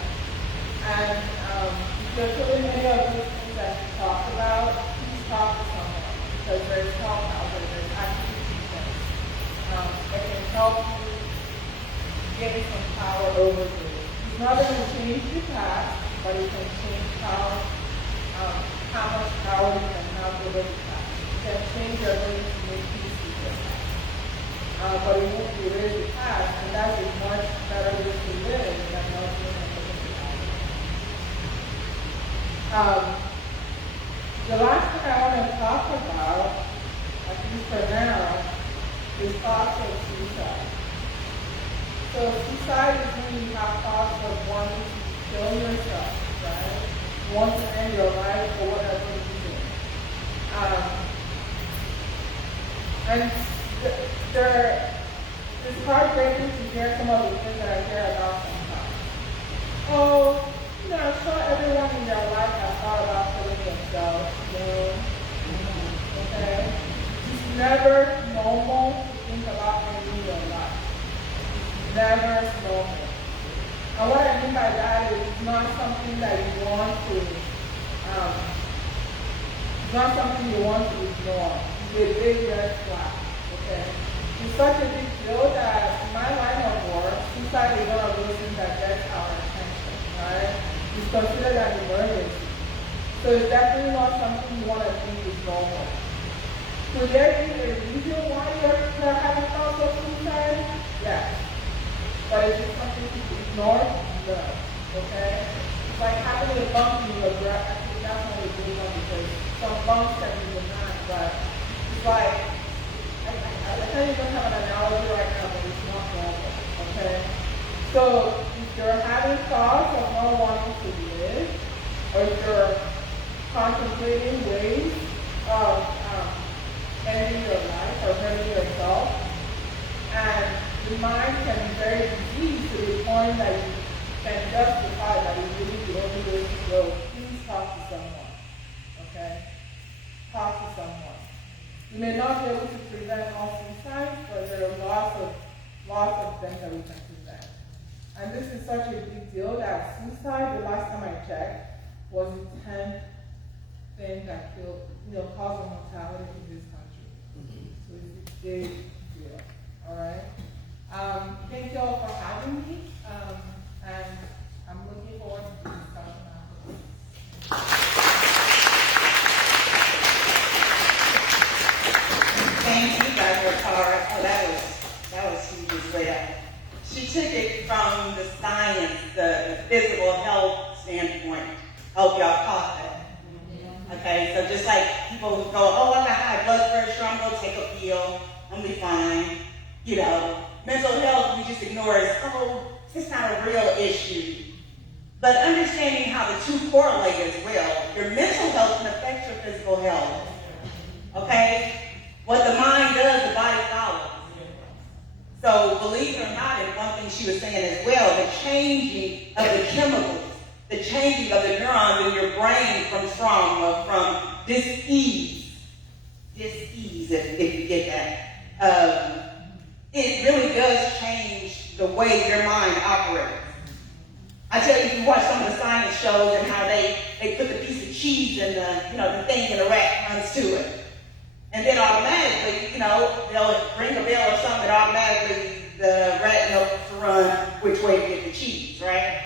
And if you're feeling any of those things that you talked about, please talk to someone. Because there's help out there. There's actually people that can help you gain some power over this. It's not going to change the past, but it can change how much power you can have over the past. It can change your ability to make peace with your past. But it won't erase the past, and that's a much better way to live than not doing anything about it. The last thing I want to talk about, at least for now, is thoughts of suicide. So So suicide is when you have thoughts of wanting to kill yourself, right? You want to end your life for whatever reason. And it's heartbreaking to hear some of the things that I hear about sometimes. Oh, I'm sure everyone in their life has thought about killing themselves. No. Okay? It's never normal to think about ending your life. Never normal. And what I mean by that is it's not something that you want to, it's not something you want to ignore. It's a big red flag. Okay? It's such a big deal that in my line of work, suicide is one of those things that gets our attention, right? It's considered an emergency. So it's definitely not something you want to think is normal. Could there be a reason why you're having thoughts of suicide? Yes. But is it something to ignore? No. Okay? It's like having a bump in your breath. Actually, that's not a good one because some bumps can be denied, but it's like, I can't even have an analogy right now, but it's not normal. Okay? So if you're having thoughts of not wanting to live, or if you're contemplating ways of ending your life or hurting yourself, and the mind can be very diseased to the point that you can justify that it's really the only way to go. Please talk to someone. Okay? Talk to someone. You may not be able to prevent all suicides, but there are lots of things that we can prevent. And this is such a big deal that suicide, the last time I checked, was the 10th thing that caused mortality in this country. So it's a big deal. All right? Thank you all for having me, and I'm looking forward to the discussion afterwards. Thank you, Dr. Carr. Oh, that was huge as well. She took it from the science, the physical health standpoint. Hope y'all caught that. Okay, so just like people who go, oh, I got high blood pressure, I'm gonna take a pill, I'm gonna be fine. Mental health we just ignore as, oh, it's not a real issue. But understanding how the two correlate as well, your mental health can affect your physical health. Okay? What the mind does, the body follows. So believe it or not, and one thing she was saying as well, the changing of the chemicals, the changing of the neurons in your brain from trauma, from dis-ease, if you get that. It really does change the way your mind operates. I tell you, if you watch some of the science shows and how they put the piece of cheese in the thing and the rat runs to it. And then automatically, they'll ring a bell or something, and automatically the rat knows to run which way to get the cheese, right?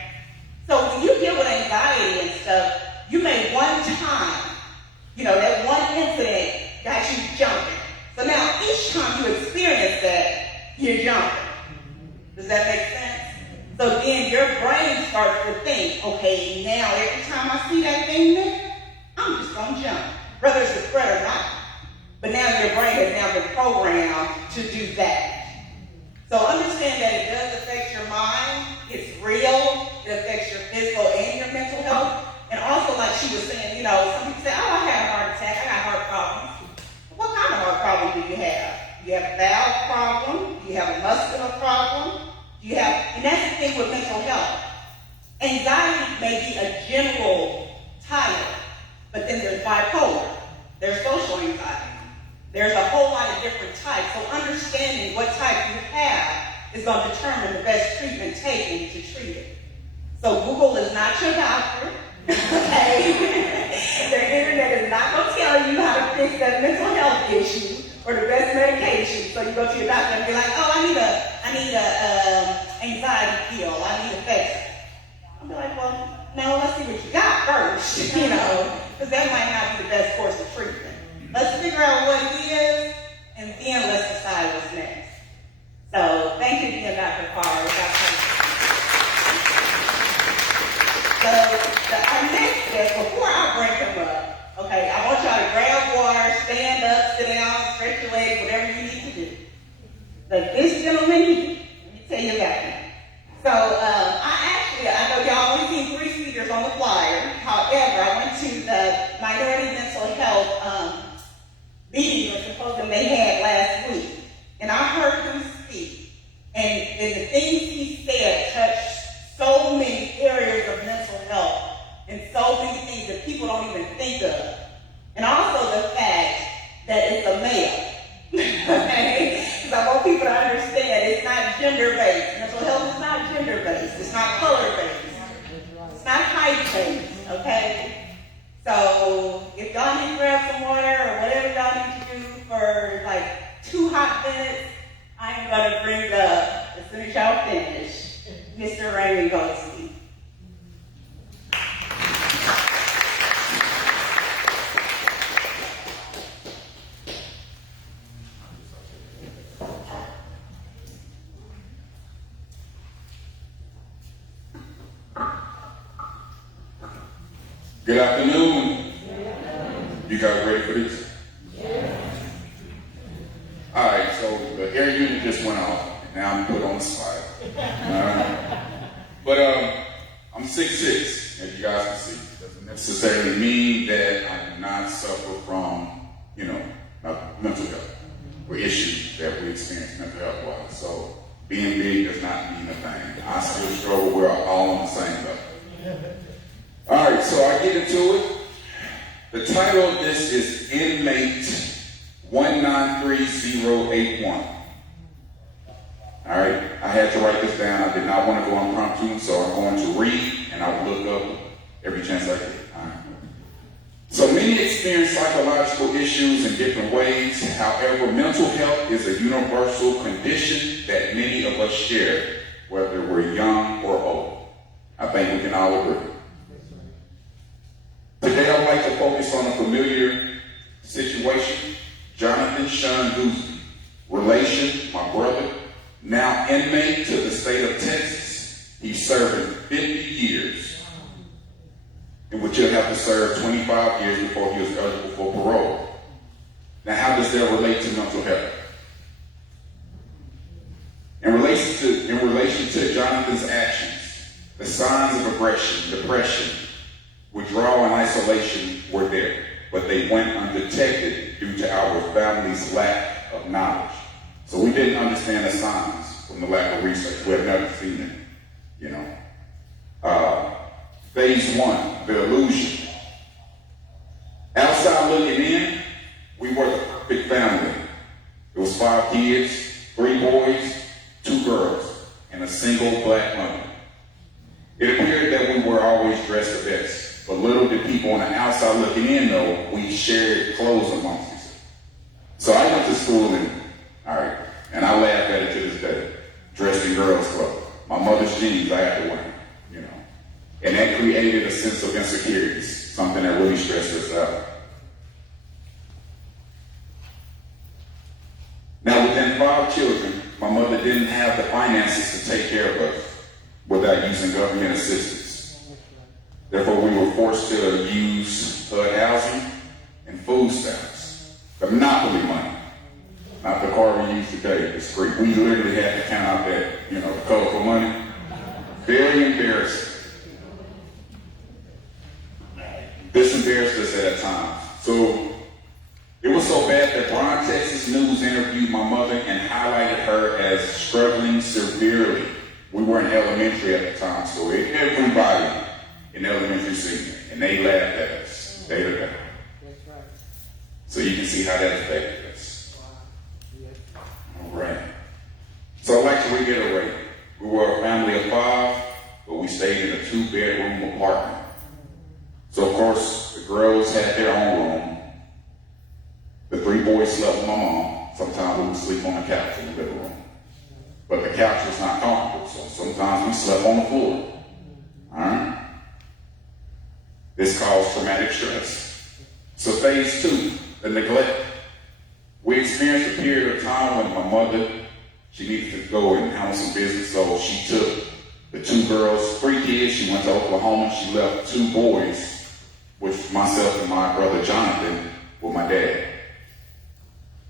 So when you deal with anxiety and stuff, you may one time, that one incident got you jumping. So now each time you experience that, you're jumping. Does that make sense? So then your brain starts to think, okay, now every time I see that thing there, I'm just going to jump, whether it's a threat or not. But now your brain has now been programmed to do that. So understand that it does affect your mind. It's real. It affects your physical and your mental health. And also, like she was saying, some people say, oh, I had a heart attack. I got heart problems. What kind of heart problem do you have? Do you have a valve problem? Do you have a muscular problem? And that's the thing with mental health. Anxiety may be a general title, but then there's bipolar. There's social anxiety. There's a whole lot of different types. So understanding what type you have is going to determine the best treatment taken to treat it. So Google is not your doctor. Okay? The internet is not going to tell you how to fix that mental health issue or the best medication. So you go to your doctor and be like, oh, I need a anxiety pill. I need a fix. I'll be like, well, now let's see what you got first, because that might not be the best course of treatment. Let's figure out what it is, and then let's decide what's next. So thank you again, Dr. Carr. So our next step, before I bring them up, okay, I want y'all to grab water, stand up, sit down, stretch your legs, whatever you need to do. Like this gentleman here, let me tell you about me. So I know y'all only seen 3 speakers on the flyer. However, I went to the Minority Mental Health meeting or symposium they had last week, and I heard him speak, and the things he said touched so many areas of mental health and so many things that people don't even think of. And also the fact that it's a male. Okay? Because I want people to understand it's not gender-based. Mental health is not gender-based. It's not color-based. It's not height-based. Okay? So if y'all need to grab some water or whatever y'all need to do for like 2 hot minutes, I am going to bring up, as soon as y'all finish, Mr. Raymond Goldstein. Good afternoon. You guys ready for this? All right, so the air unit just went off. Now I'm put on the spot. But I'm 6'6", as you guys can see. Doesn't necessarily mean that I do not suffer from, mental health or issues that we experience mental health wise. So being big does not mean a thing. I still struggle. We're all on the same level. All right, so I get into it. The title of this is Inmate 193081. All right, I had to write this down. I did not want to go impromptu, so I'm going to read and I will look up every chance I get. All right. So many experience psychological issues in different ways. However, mental health is a universal condition that many of us share, whether we're young or old. I think we can all agree. Today, I'd like to focus on a familiar situation. Jonathan Sean Gooseby, relation, my brother, now inmate to the state of Texas. He's serving 50 years, in which he'll have to serve 25 years before he was eligible for parole. Now, how does that relate to mental health? In relation to Jonathan's actions, the signs of aggression, depression, withdrawal and isolation were there, but they went undetected due to our family's lack of knowledge. So we didn't understand the signs from the lack of research. We had never seen it, Phase 1, the illusion. Outside looking in, we were the perfect family. It was 5 kids, 3 boys, 2 girls, and a single black mother. It appeared that we were always dressed the best. But little did people on the outside looking in know we shared clothes amongst us. So I went to school and I laugh at it to this day, dressed in girls' clothes. My mother's jeans I had to wear, And that created a sense of insecurities, something that really stressed us out. Now within 5 children, my mother didn't have the finances to take care of us without using government assistance. Therefore, we were forced to use HUD housing and food stamps. The monopoly money, not the card we use today, the street. We literally had to count out that, the colorful money. Very embarrassing. This embarrassed us at a time. So it was so bad that Brown, Texas News interviewed my mother and highlighted her as struggling severely. We were in elementary at the time, so everybody in elementary senior, and they laughed at us day to day. That's right. So you can see how that affected us. Wow. All right. So I'd like to reiterate, we were a family of 5, but we stayed in a 2-bedroom apartment. So of course, the girls had their own room. The 3 boys slept with my mom. Sometimes we would sleep on the couch in the living room. But the couch was not comfortable, so sometimes we slept on the floor. All right? This caused traumatic stress. So phase 2, the neglect. We experienced a period of time when my mother, she needed to go and handle some business, so she took the 2 girls, 3 kids, she went to Oklahoma, she left 2 boys, with myself and my brother Jonathan, with my dad.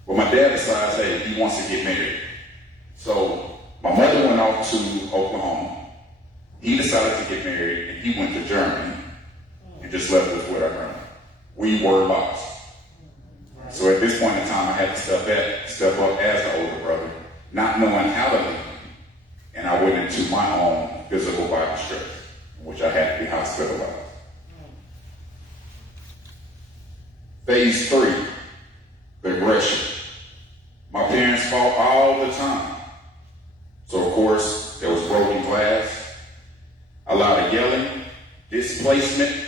Well, my dad decides, hey, he wants to get married. So my mother went off to Oklahoma. He decided to get married, and he went to Germany and just left us with our grandma. We were lost. So at this point in time, I had to step up as the older brother, not knowing how to lead. And I went into my own physical Bible study, which I had to be hospitalized. Phase 3, the aggression. My parents fought all the time. So of course, there was broken glass, a lot of yelling, displacement,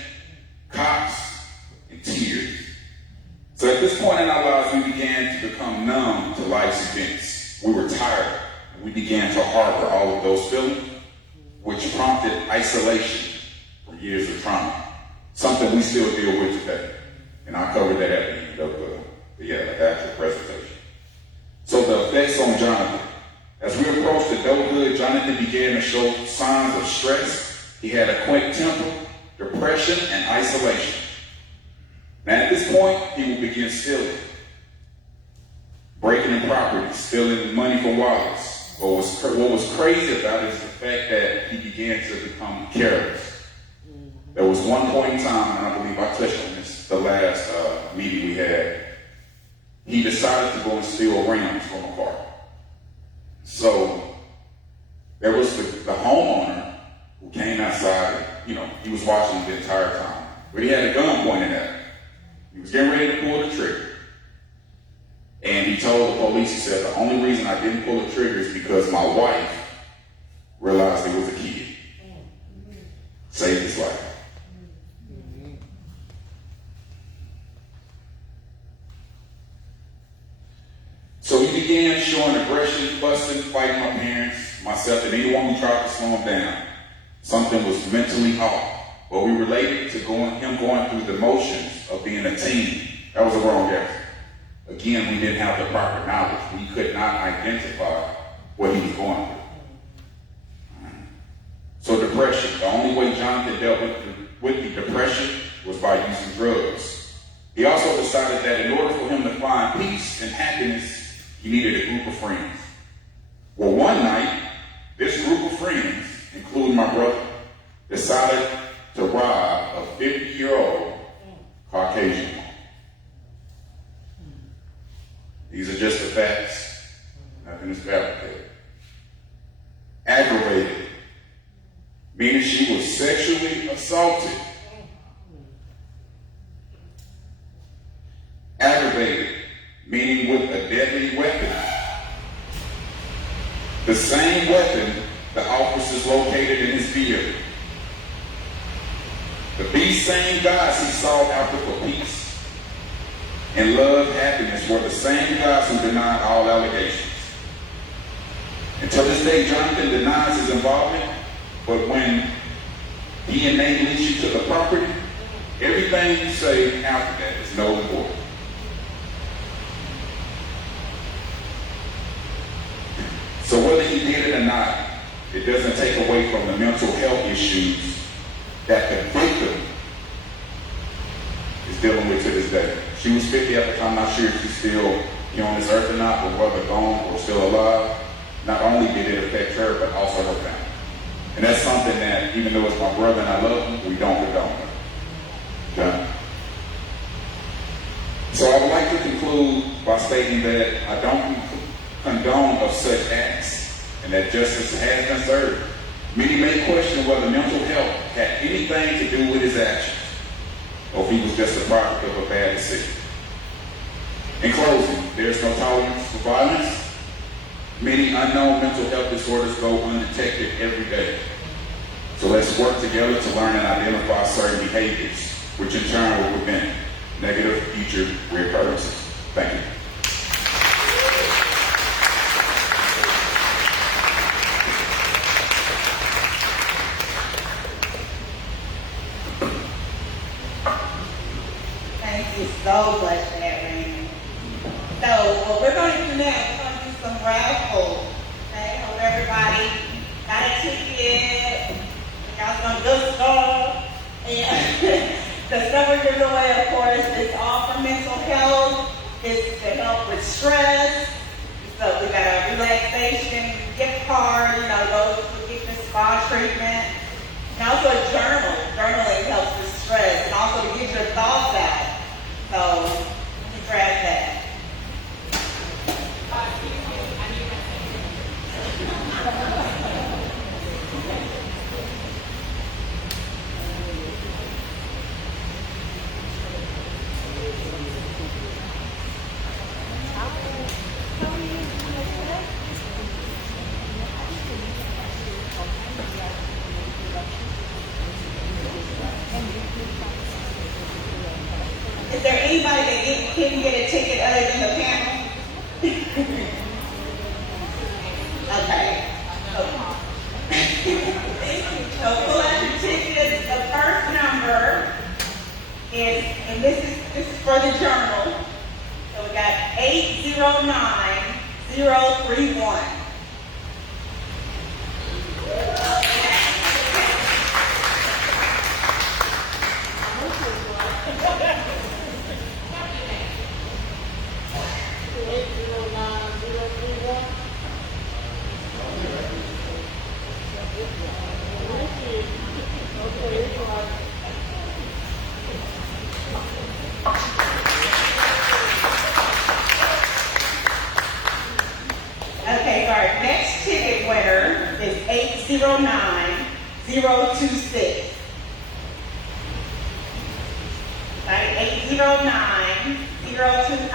cops, and tears. So at this point in our lives, we began to become numb to life's events. We were tired, and we began to harbor all of those feelings, which prompted isolation from years of trauma, something we still deal with today. And I'll cover that at the end of the actual presentation. So the effects on Jonathan. As we approached adulthood, Jonathan began to show signs of stress. He had a quick temper, depression, and isolation. Now at this point, he would begin stealing, breaking in property, stealing money from wallets. What was crazy about it is the fact that he began to become careless. There was one point in time, and I believe I touched on this the last meeting we had, he decided to go and steal rims from a car. So there was the homeowner who came outside, he was watching the entire time, but he had a gun pointed at him. He was getting ready to pull the trigger. And he told the police, he said, the only reason I didn't pull the trigger is because my wife realized there was a kid. Saved his life. So he began showing aggression, fussing, fighting my parents, myself, and anyone who tried to slow him down. Something was mentally off. But we related to him going through the motions of being a teen. That was the wrong answer. Again, we didn't have the proper knowledge. We could not identify what he was going through. So depression. The only way Jonathan dealt with the depression was by using drugs. He also decided that in order for him to find peace and happiness, he needed a group of friends. Well, one night, this group of friends, including my brother, decided to rob a 50-year-old Caucasian woman. These are just the facts. Nothing is fabricated. Aggravated, meaning she was sexually assaulted. Aggravated, meaning with a deadly weapon. The same weapon the officers located in his vehicle. These same guys he sought after for peace and love, happiness, were the same guys who denied all allegations. And to this day, Jonathan denies his involvement, but when DNA leads you to the property, everything you say after that is no important. So whether he did it or not, it doesn't take away from the mental health issues that the victim is dealing with to this day. She was 50 at the time, not sure if she's still here on this earth or not, but whether gone or still alive, not only did it affect her, but also her family. And that's something that, even though it's my brother and I love him, we don't condone. Okay? So I would like to conclude by stating that I don't condone of such acts and that justice has been served. Many may question whether mental health had anything to do with his actions or if he was just a product of a bad decision. In closing, there's no tolerance for violence. Many unknown mental health disorders go undetected every day. So let's work together to learn and identify certain behaviors, which in turn will prevent negative future reoccurrences. Thank you. Thank you so much for that, Raymond. So what we're going to do now, we're going to do some raffles. Okay, hope everybody got a ticket. Y'all done a good job. And the stuff we're giving away, of course, is all for mental health. It's to help with stress. So we got a relaxation gift card, those didn't get a ticket other than the panel? Okay. So pull out your ticket. The first number is, and this is for the journal. So we got 809031. Okay, so our next ticket winner is 809026. Got it? 809026.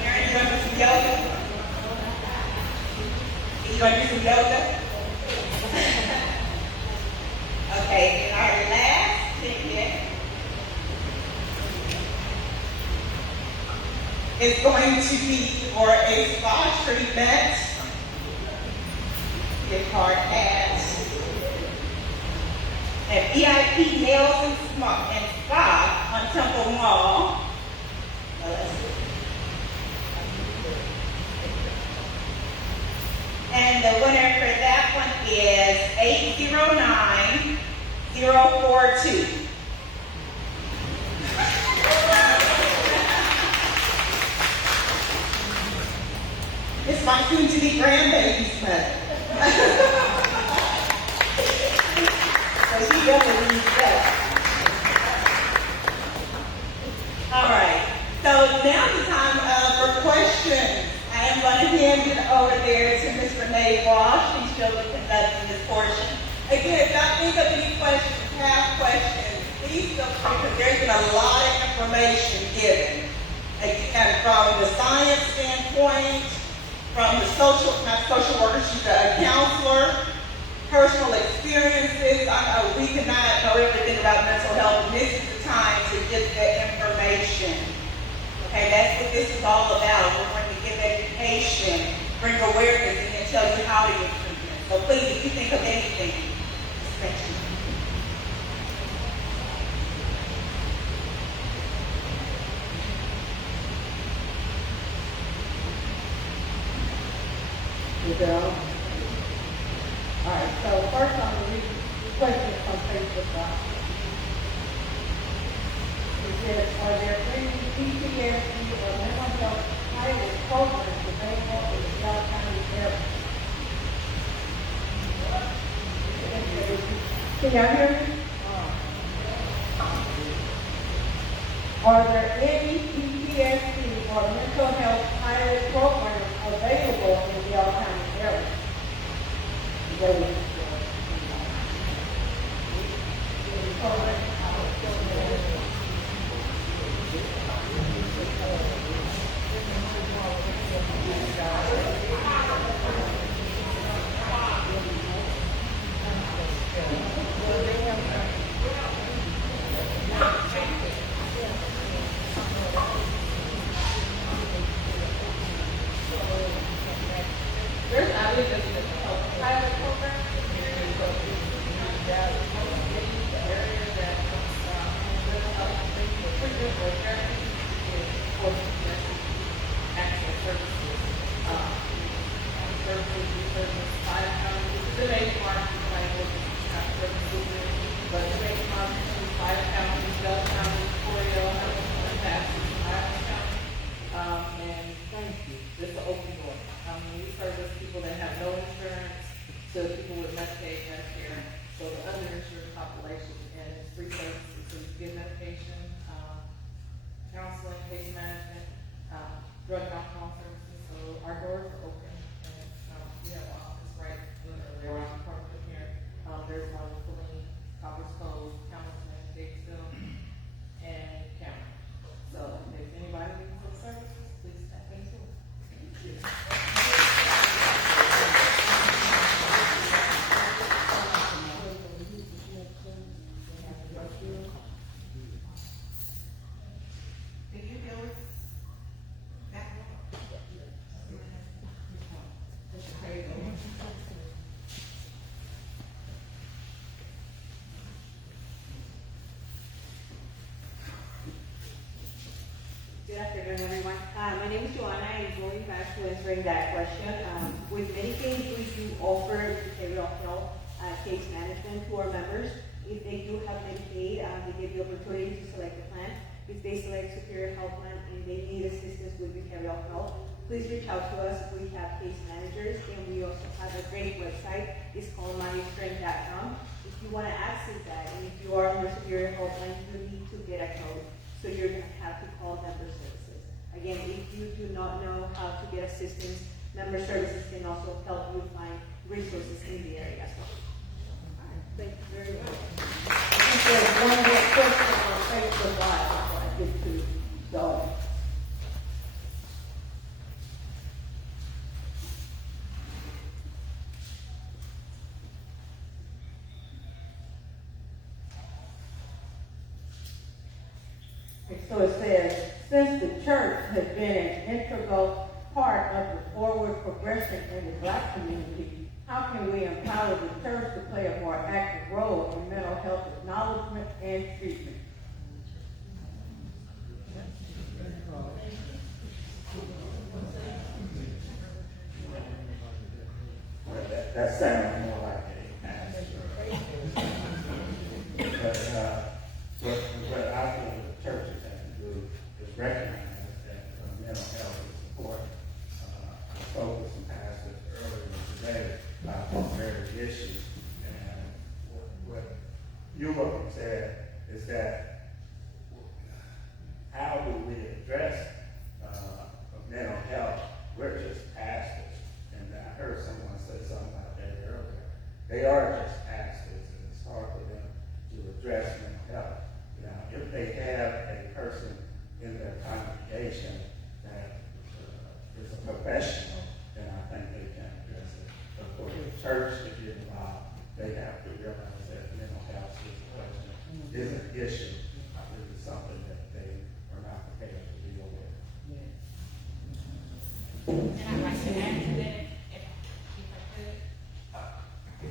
Aaron, you want to do some yoga? You want to do some yoga? Okay, and our last ticket is going to be for a spa treatment. Gift card at VIP Nails and Spa on Temple Mall. And the winner for that one is 809042. It's my soon-to-be grandbaby's mother. So she definitely needs that. All right. So now the time for questions. I am going to hand it over there to Ms. Renee Walsh. She'll be conducting this portion. Again, if y'all think of any questions, have questions, please feel free, because there's been a lot of information given. Again, from the science standpoint, from the not social worker, she's a counselor, personal experiences. I know we cannot know everything about mental health, and this is the time to get that information. Okay, that's what this is all about. We're going to give education, bring awareness, and then tell you how to get treatment. So please, if you think of anything, just mention it. You go. All right, so first I'm going to read questions from Facebook Live. It says, are there any PTSD or mental health pilot programs available in the South County area? Can y'all hear me? Are there any PTSD or mental health pilot programs available in the South County area? There's not even a pilot program. The area that treatment or therapy is for actual services. Services, research, five counties. The main market language services, but the main market is five counties, Bell County, Corio, Hamilton, Taxes, Iowa County. And thank you. This is an open door. We service people that have no insurance to people with Medicaid, Medicare, so the underinsured population, and it's free services. So you get medication, counseling, case management, drug and alcohol services. So our doors are open, and we have an office right literally around the corner from here. There's one in Killeen, Coppers Cove, Hamilton, Gatesville, and Cameron. So if anybody needs those services, please tap into them. afternoon, everyone. My name is Joanna, and going back to answering that question, with Medicaid, we do offer behavioral health case management to our members. If they do have Medicaid, they give the opportunity to select a plan. If they select Superior Health Plan and they need assistance with behavioral health, please reach out to us. We have case managers, and we also have a great website. It's called MyStrength.com. If you want to access that, and if you are on the Superior Health Plan, you need to get a code. So you're going to have to call member services. Again, if you do not know how to get assistance, member services can also help you find resources in the area as well. All right, thank you very much. I think there's one more question on Facebook Live before I get to Dawn. So it says, since the church has been an integral part of the forward progression in the Black community, how can we empower the church to play a more active role in mental health acknowledgement and treatment? That sounds more like a pastor. But what I feel the churches have to do is recognize that mental health is important. I spoke with some pastors earlier today about this very issue, and what you said is that how do we address mental health? We're just pastors, and I heard someone say something about that earlier. They are just pastors, and it's hard for them to address mental health. Now, if they have a person in their congregation that is a professional, then I think they can address it. But for the church to get involved, they have to realize that mental health situation is an issue. It is something that they are not prepared to deal with. And I'd like to add to that, if I could.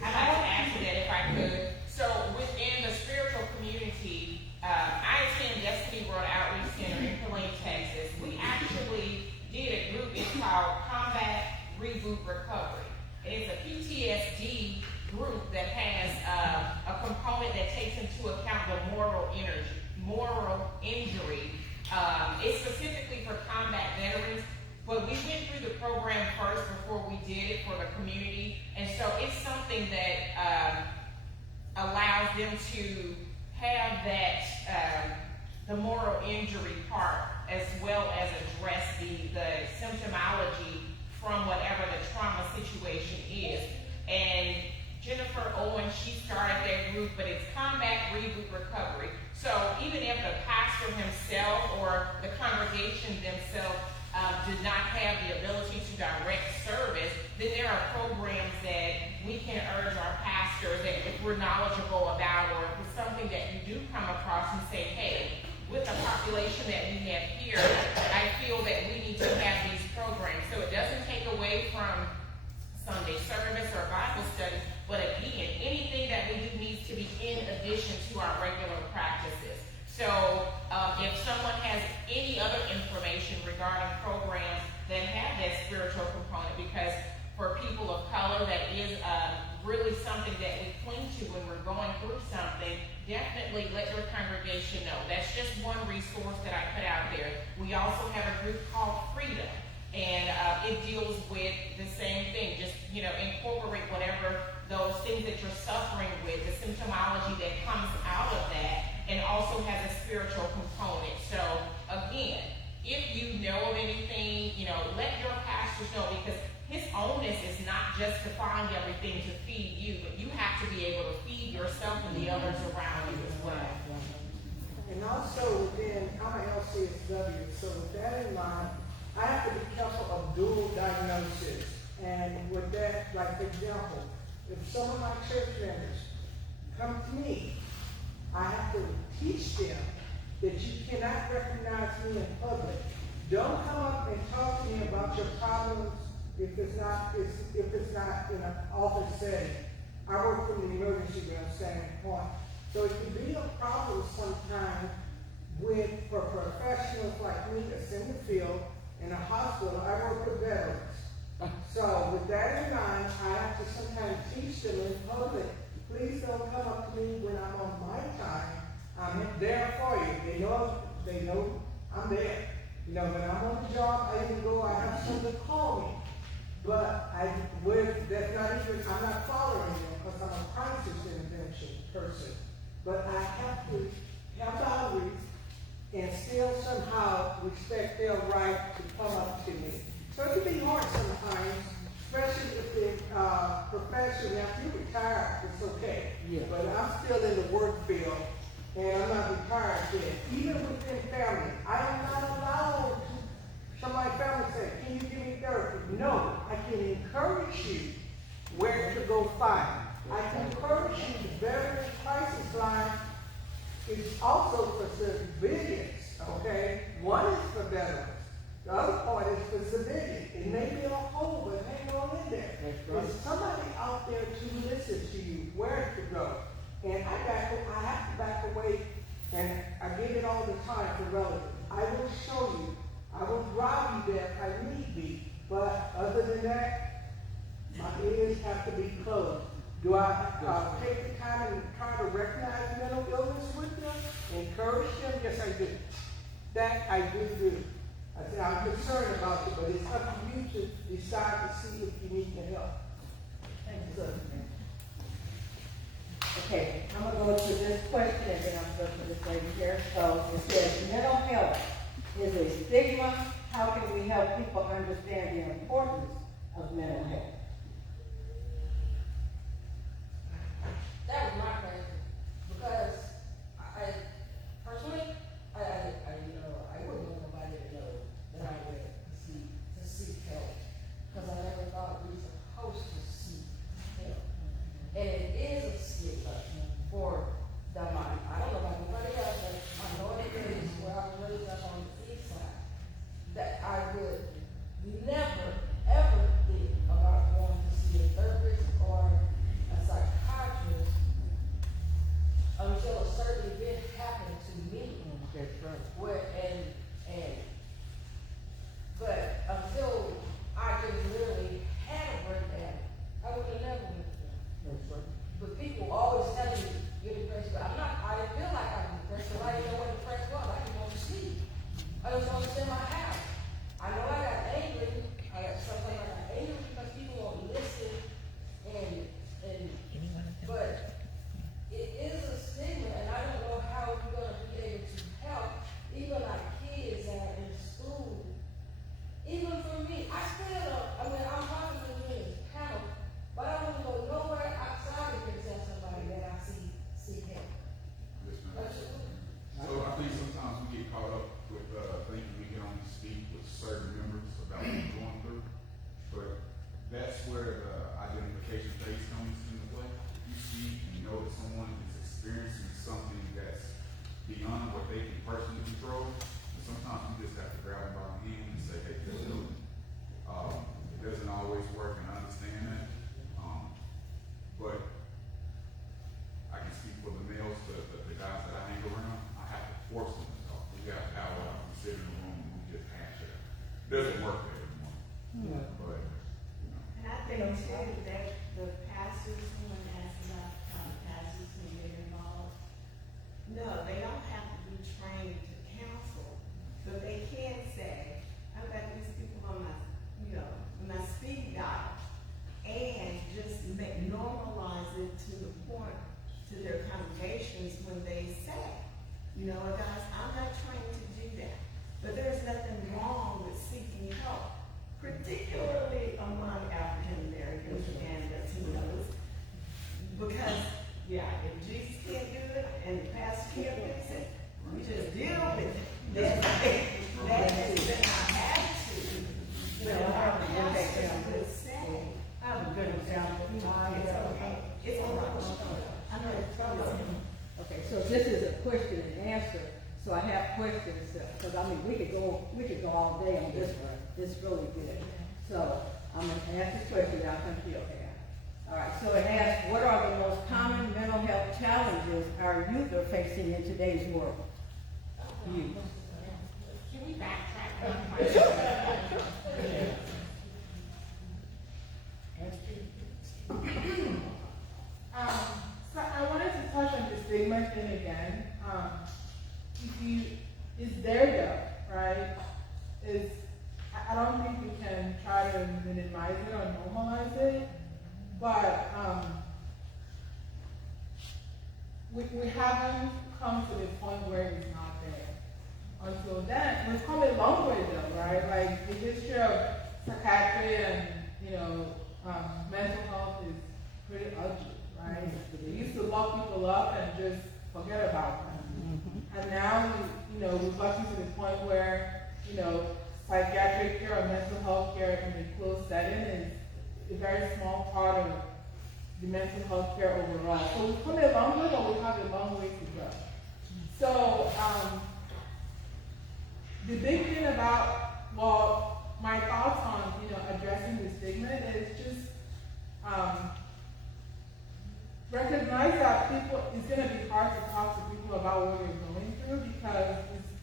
I'd like to add to that if I could. So within the spiritual community, I attend Destiny World Outreach Center in Killeen, Texas. We actually did a group, it's called Combat Reboot Recovery. And it's a PTSD group that has a component that takes into account the moral injury. It's specifically for combat veterans, but we went through the program first before we did it for the community. And so it's something that allows them to have that, the moral injury part, as well as address the symptomology from whatever the trauma situation is. And Jennifer Owen, she started that group, but it's Combat Reboot Recovery. So even if the pastor himself or the congregation themselves did not have the ability to direct service, then there are programs that we can urge our pastors that if we're knowledgeable about, or if it's something that you do come across and say, hey, with the population that we have here, I feel that we need to have these programs. So it doesn't take away from Sunday service or Bible study, but again, anything that we do needs to be in addition to our regular practices. So if someone has any other information regarding programs that have that spiritual component, because for people of color, that is really something that we cling to when we're going through something, definitely let your congregation know. That's just one resource that I put out there. We also have a group called Freedom, and it deals with the same thing. Just, incorporate whatever those things that you're suffering with, the symptomology that comes out of that, and also has a spiritual component. So again, if you know of anything, let your pastors know, because his onus is not just to find everything to feed you, but you have to be able to feed yourself and the others around you as well. And also within, I'm an LCSW, so with that in mind, I have to be careful of dual diagnosis. And with that, like for example, if some of my church members come to me, I have to teach them that you cannot recognize me in public. Don't come up and talk to me about your problems if it's not in an office setting. I work from the emergency room standpoint. So it can be a problem sometimes for professionals like me that's in the field, in a hospital, I work with veterans. So with that in mind, I have to sometimes teach them in public, please don't come up to me when I'm on my time. I'm there for you. They know I'm there. You know, when I'm on the job, I even go, I have someone call me. But that's not even, I'm not following them because I'm a crisis intervention person. But I have to have boundaries and still somehow respect their right to come up to me. So it can be hard sometimes, especially if the profession, after you retire, it's okay. Yeah. But I'm still in the work field, and I'm not retired yet. Even within family, I am not allowed to, somebody family say, can you give me therapy? No, I can encourage you where to go find. I can encourage you the veteran crisis line is also for civilians, okay? One is for veterans. The other part is for civilians. It may be on hold, but hang on in there. There's somebody out there to listen to you, where to go. And I have to back away, and I get it all the time for relatives. I will show you. I will drive you there if I need be. But other than that, my ears have to be closed. Do I take the time and try to recognize mental illness with them? Encourage them? Yes, I do. That I do. I say I'm concerned about you, but it's up to you to decide to see if you need the help. Thank you, sir. Okay, I'm gonna go to this question and then I'm going to this lady here. So it says, mental health is a stigma. How can we help people understand the importance of mental health? That was my question, because I personally, I wouldn't want nobody to know that I went to seek help, because I never thought we were supposed to seek help. And it is a stigma for the mind. I don't know about anybody else, but my daughter is where I was raised up on the east side, that I would never, ever think about going to see a therapist or a psychiatrist until a certain event happened to me. That's right. But until I just literally had a breakdown, I would have never went to them. That's right. But people always tell me you're depressed, but I didn't feel like I was depressed, because I didn't know what depressed was. I didn't want to sleep. I just wanted to sit in my house. I know I got angry. Sometimes I got angry because people won't listen, but it is a stigma, and I don't know how we're gonna be able to help even our kids that are in school. Even for me, I'm talking to you in this panel, but I don't go nowhere outside of here to tell somebody that I see help. Yes, ma'am. Absolutely. So I think sometimes we get caught up with thinking we can only speak with certain members about what we're going through. But that's where the identification phase comes into play. You see and know that someone is experiencing something that's beyond what they can personally control. And sometimes you just have to grab them by the hand and say, hey, just do it. It doesn't always work, and I understand that. But I can speak for the males, the guys that I hang around. I have to force them to talk. We got to have out, we sit in the room, and we just hash it out. It doesn't work there anymore. Yeah. But, And I think too, that the pastors, someone asked about pastors who get involved. No, they don't have to be trained to counsel, but they can say, I've got these people on my speed dial, and just normalize it to the point, to their congregations when they say, guys, I'm not trained to do that, but there's nothing wrong with seeking help, particularly among African Americans and Latinos, because, if Jesus can't do it and the pastor can't fix it, we just deal with it. That has been our attitude. Our pastor would say, I have a good example. it's okay, it's all right. I'm not Okay, so this is a question and answer. So I have questions, because we could go all day on this one. It's really good. So I'm gonna ask this question, I'll come to you, okay? All right, so it asks, what are the most common mental health challenges our youth are facing in today's world? Huge. Can we backtrack one question? So I wanted to touch on the stigma thing again. It's there though, right? I don't think we can try to minimize it or normalize it, but we haven't come to the point where it's not there. Until then, we've come a long way though, right? Like the history of psychiatry and mental health is pretty ugly, right? They used to lock people up and just forget about them. And now, we've gotten to the point where, psychiatric care or mental health care in a closed setting is a very small part of the mental health care overall. So we've come a long way, but we have a long way to go. So, the big thing about, my thoughts on, addressing the stigma is just, recognize that it's going to be hard to talk to people about what you're going through because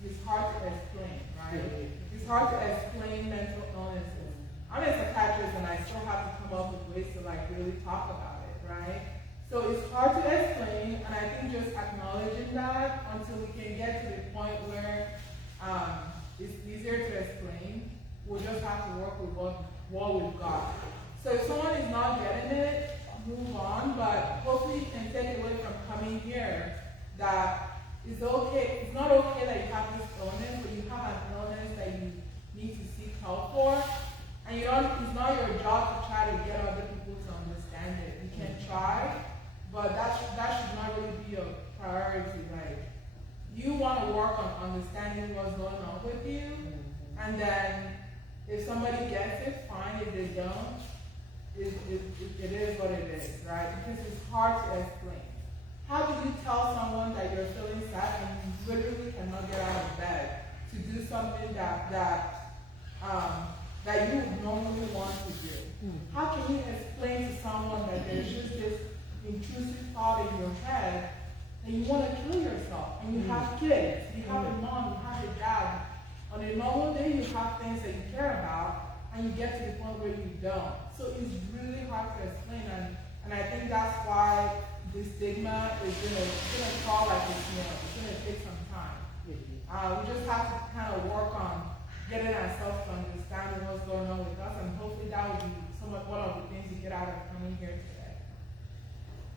it's hard to explain, right? It's hard to explain mental illnesses. I'm a psychiatrist and I still have to come up with ways to really talk about it, right? So it's hard to explain, and I think just acknowledging that until we can get to the point where it's easier to explain, we'll just have to work with what we've got. So if someone is not getting it, move on, but hopefully you can take away from coming here that it's okay, it's not okay that you have this illness, but you have an illness that you need to seek help for, and it's not your job to try to get other people to understand it. You can try, but that should not really be your priority, right? You want to work on understanding what's going on with you, and then if somebody gets it, fine. If they don't, it is what it is, right? Because it's hard to explain. How do you tell someone that you're feeling sad and you literally cannot get out of bed to do something that you would normally want to do? How can you explain to someone that there's just this intrusive thought in your head and you want to kill yourself, and you have kids, you have a mom, you have a dad. On a normal day, you have things that you care about, and you get to the point where you don't. So it's really hard to explain, and I think that's why the stigma is gonna fall like a snail. It's gonna take some time. We just have to kind of work on getting ourselves to understand what's going on with us, and hopefully that will be one of the things you get out of coming here today.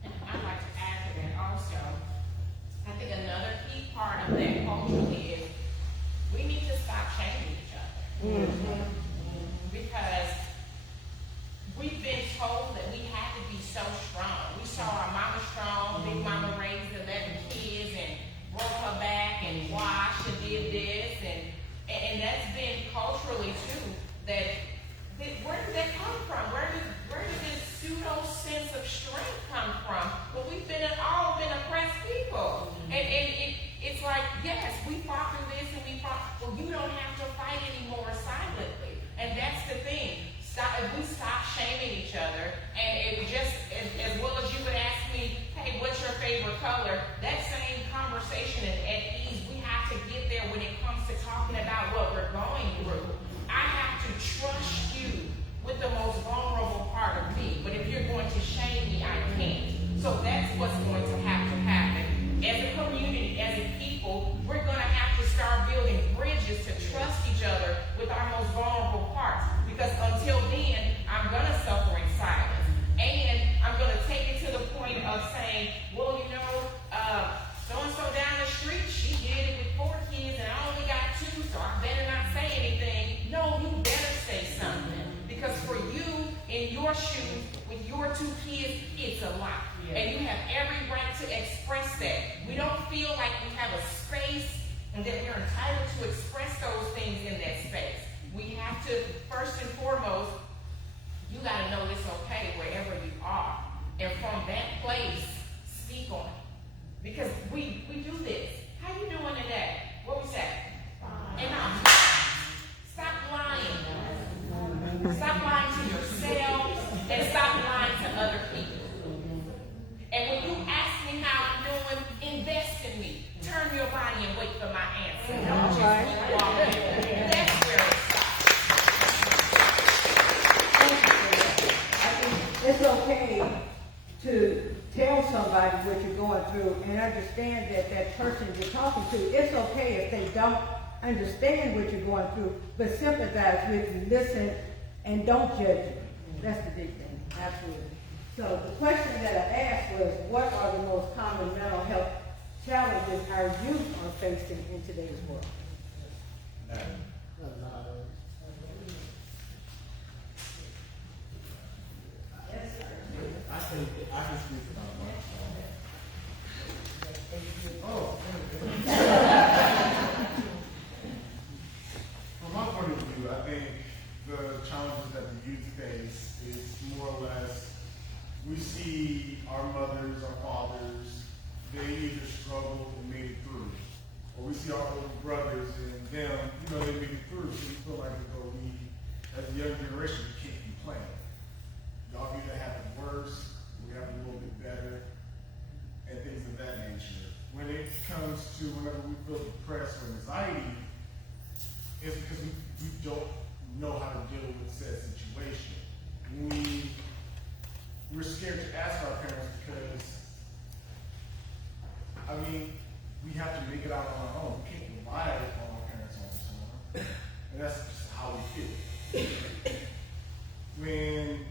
And I'd like to add to that also. I think another key part of that culturally is we need to stop shaming each other. Because we've been told that we have to be so strong. We saw our mama strong, Big Mama raised 11 kids and broke her back and washed and did this, and that's been culturally too. Where did that come from? Where did this pseudo sense of strength come from? Well, we've all been oppressed people, and it's like, yes, we fought through this and we fought. Well, you don't have to fight anymore silently, and that's the thing. If we stop shaming each other, and it just as well as you would ask me, hey, what's your favorite color? That same conversation at ease, we have to get there when it comes to talking about what we're going through. I have to trust you with the most vulnerable part of me, but if you're going to shame me, I can't. So that's what's going to happen. As a community, as a people, we're going to have to start building bridges to trust each other with our most vulnerable parts. Because until then, I'm going to suffer in silence. And I'm going to take it to the point of saying, well, so-and-so down the street, she did it with 4 kids and I only got 2, so I better not say anything. No, you better say something. Because for you, in your shoes, with your 2 kids, it's a lot. And you have every right to express that. We don't feel like we have a space and that we're entitled to express those things in that space. We have to, first and foremost, you got to know it's okay wherever you are. And from that place, speak on it. Because we do this. How you doing today? What we say? Fine. And I'm stop lying. Stop lying to yourself and stop lying to other people. And when you ask me how I'm doing, invest in me. Turn your body and wait for my answer. tell somebody what you're going through and understand that that person you're talking to, it's okay if they don't understand what you're going through, but sympathize with you, listen, and don't judge you. That's the big thing, absolutely. So the question that I asked was, what are the most common mental health challenges our youth are facing in today's world? I can speak about myself. Oh, from my point of view, I think the challenges that the youth face is more or less, we see our mothers, our fathers, they either struggled and made it through. Or we see our older brothers and them, they made it through. So we feel like as though we, as the younger generation, we can't complain. Y'all either have it worse, we have it a little bit better, and things of that nature. When it comes to whenever we feel depressed or anxiety, it's because we don't know how to deal with said situation. We're scared to ask our parents because, we have to make it out on our own. We can't rely on our parents all the time. And that's just how we feel. When,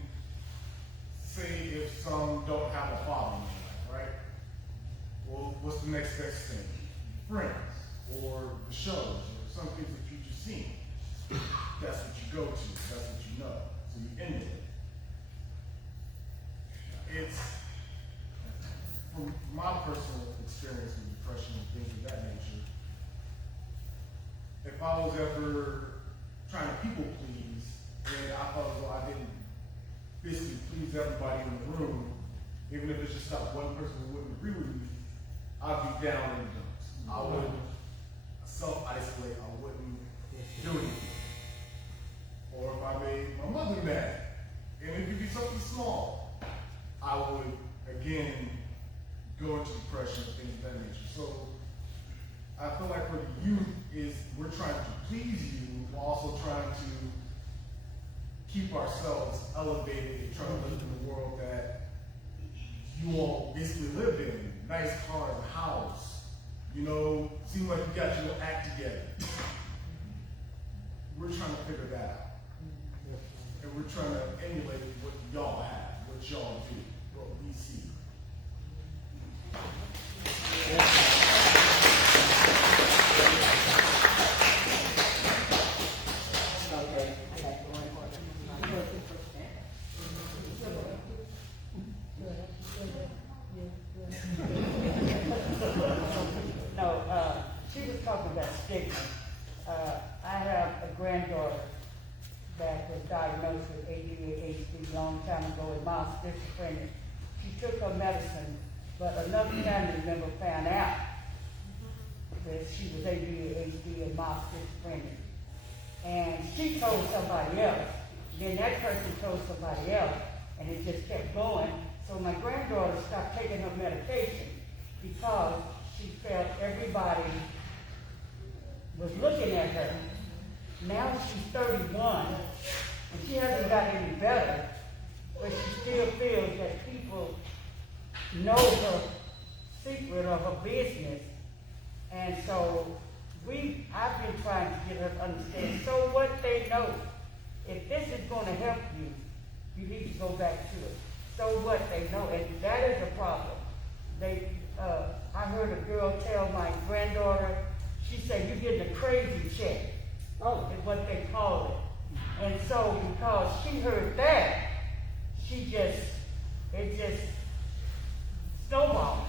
say, if some don't have a father in their life, right? Well, what's the next best thing? Friends, or the shows, or some things that you just seen. That's what you go to. That's what you know. So you emulate. It's, from my personal experience with depression and things of that nature, if I was ever trying to people please, and I felt as though I didn't basically please everybody in the room, even if it's just not one person who wouldn't agree with me, I'd be down in the dumps. I would self-isolate. I wouldn't do anything. Or if I made my mother mad, and it could be something small, I would, again, go into depression and things of that nature. So I feel like for the youth we're trying to please you, we're also trying to keep ourselves elevated and trying to live in the world that you all basically live in. Nice cars, a house, seem like you got your act together. We're trying to figure that out. And we're trying to emulate what y'all have, what y'all do, what we see. She was talking about stigma. I have a granddaughter that was diagnosed with ADHD a long time ago with mild schizophrenia. She took her medicine, but another family member found out that she was ADHD and mild schizophrenia. And she told somebody else. Then that person told somebody else, and it just kept going. So my granddaughter stopped taking her medication because she felt everybody was looking at her. Now she's 31, and she hasn't got any better, but she still feels that people know her secret or her business. And so I've been trying to get her to understand, so what they know. If this is going to help you, you need to go back to it. So what they know, and that is a problem. I heard a girl tell my granddaughter, she said, "You're getting a crazy check." Oh, is what they call it. And so because she heard that, it just snowballed.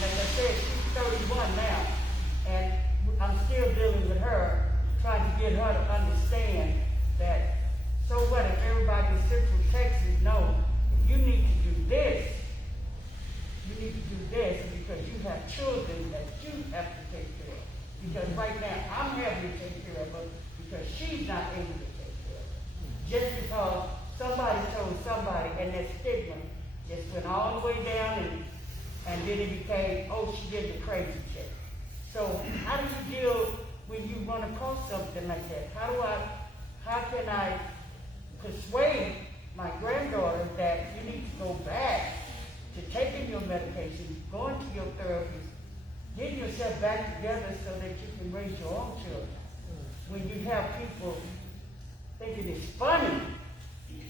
Like I said, she's 31 now, and I'm still dealing with her, trying to get her to understand that, so what if everybody in Central Texas knows you need to do this, you need to do this because you have children that you have to take care of. Because right now, I'm having to take care of her because she's not able to take care of her. Just because somebody told somebody, and that stigma just went all the way down, and then it became, oh, she did the crazy check. So how do you deal when you run across something like that? How can I persuade my granddaughter that you need to go back to taking your medication, going to your therapist, getting yourself back together so that you can raise your own children. When you have people thinking it's funny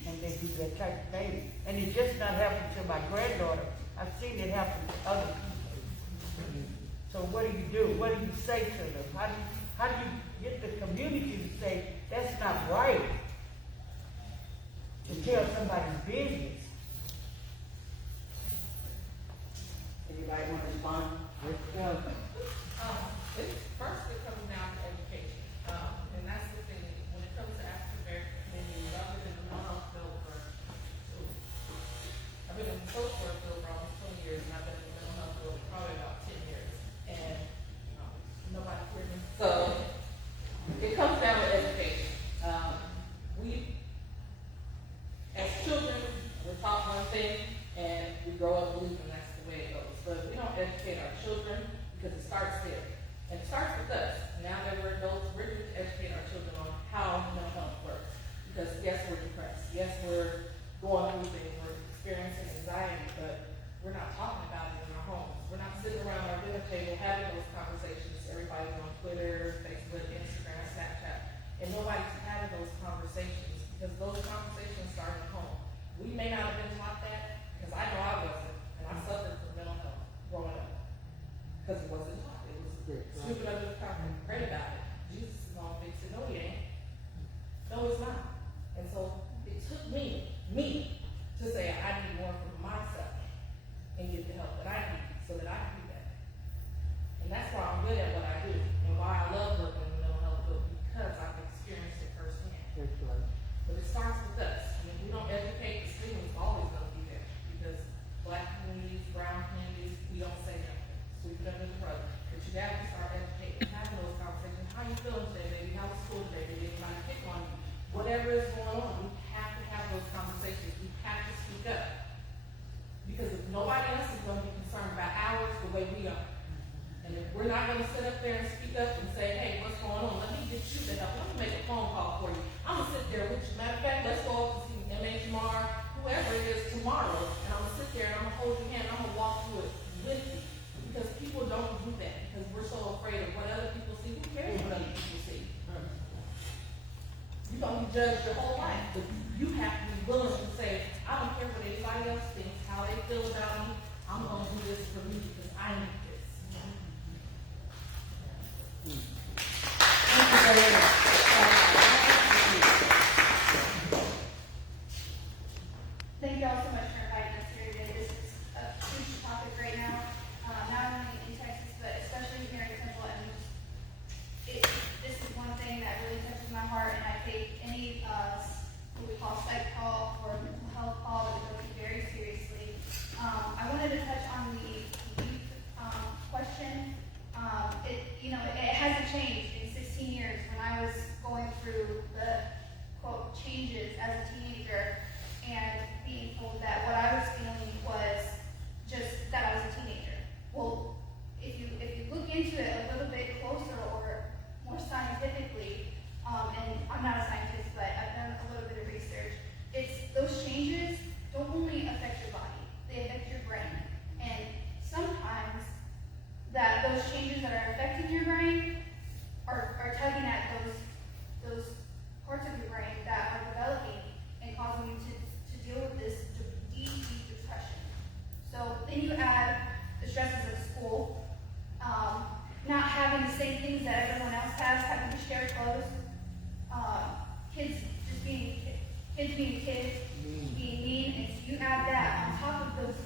and they do that type of thing. And it just not happened to my granddaughter. I've seen it happen to other people. So what do? What do you say to them? How do you get the community to say, that's not right? To tell somebody's business. Anybody want to respond? First, it comes down to education. And that's the thing, when it comes to African American communities, other than the mental health field I've been in the social work field for almost 20 years, and I've been in the mental health field for probably about 10 years. And nobody hears me. So it comes down to education. We, as children, we're taught one thing, and we grow up believing that's the way it goes. But we don't educate our children because it starts there. And it starts with us. Now that we're adults, we're going to educate our children on how mental health works. Because yes, we're depressed. Yes, we're going through things. We're experiencing anxiety, but we're not talking about it in our homes. We're not sitting around our dinner table having those conversations. Everybody's on Twitter, Facebook, Instagram, Snapchat, and nobody's having those conversations because those conversations start at home. We may not have been taught that because I know I wasn't, and I suffered from mental health growing up because it wasn't taught. It was stupid under the carpet. Pray about it. Jesus is gonna fix it. No, he ain't. No, it's not. And so it took me to say I need more for myself and get the help that I need so that I can do that. And that's why I'm good at what I do and why I love working in the mental health field because I've experienced it firsthand. But it starts with us. And if we don't educate, the stigma is always going to be there because black communities, brown communities, we don't say nothing. Sweep it under the rug. But you got to start educating, having those conversations. How you feeling today, baby? How was school today? Did anybody pick on you? Whatever is going on, we have to have those conversations. We have to speak up. Because if nobody else is going to be concerned about ours the way we are. And if we're not going to sit up there and speak up and say, hey, what's going on? Let me get you the help. Let me make a phone call for you. I'm going to sit there with you. Matter of fact, let's go up to see MHMR, whoever it is, tomorrow. And I'm going to sit there and I'm going to hold your hand. I'm going to walk through it with you. Because people don't do that. Because we're so afraid of what other people see. Who cares what other people see? You're going to be judged your whole life. But you have to be willing to say, I don't care what anybody else thinks, how they feel about me. I'm going to do this for me because I need this. Thank you very much. Thank you all so much for inviting us here today. This is a huge topic right now, not only in Texas, but especially here in Temple. And this is one thing that really touches my heart, and I take any what we call psych call or mental health call that we take very seriously. I wanted to touch on the youth question. It hasn't changed in 16 years. When I was going through the quote changes as a teenager and being told that what I was feeling was just that I was a teenager. Well, if you look into it a little bit closer or more scientifically, and I'm not a scientist, but I've done a little bit of research, it's those changes don't only affect your body, they affect your brain. And sometimes those changes that are affecting your brain are tugging at those parts of your brain that are developing and causing you to deal with this deep depression. So then you add the stresses of school, not having the same things that everyone else has, having to share clothes, kids being kids, being mean, and so you add that on top of those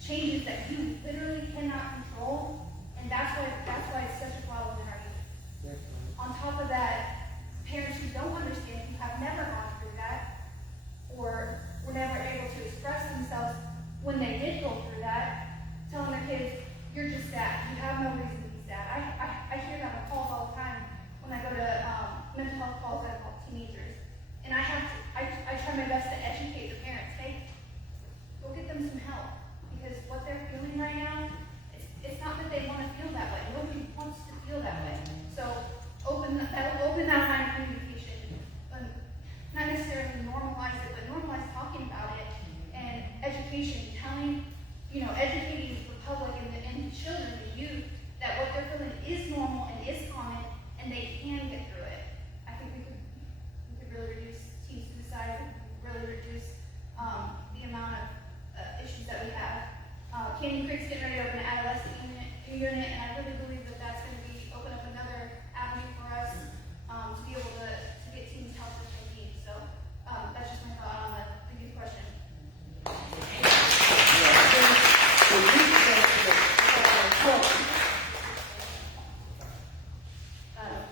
changes that you literally cannot control, and that's why it's such a problem in our youth. On top of that, parents who don't understand, who have never gone through that, or were never able to express themselves when they did go through that, telling their kids, you're just sad, you have no reason to be sad. I hear that on calls all the time when I go to mental health calls that involve teenagers. And I try my best to educate the parents, hey, go get them some help. Because what they're feeling right now, it's not that they want to feel that way. Nobody wants to feel that way. So that'll open that line of communication. Not necessarily normalize it, but normalize talking about it. And education, telling educating the public and children and youth that what they're feeling is normal and is common, and they can get through it. I think we could really reduce teen suicide, really reduce the amount of issues that we have. Canyon Creek's getting ready to open an adolescent unit, and I really believe that that's going to open up another avenue for us to be able to get teens help that they need. So that's just my thought on the youth question.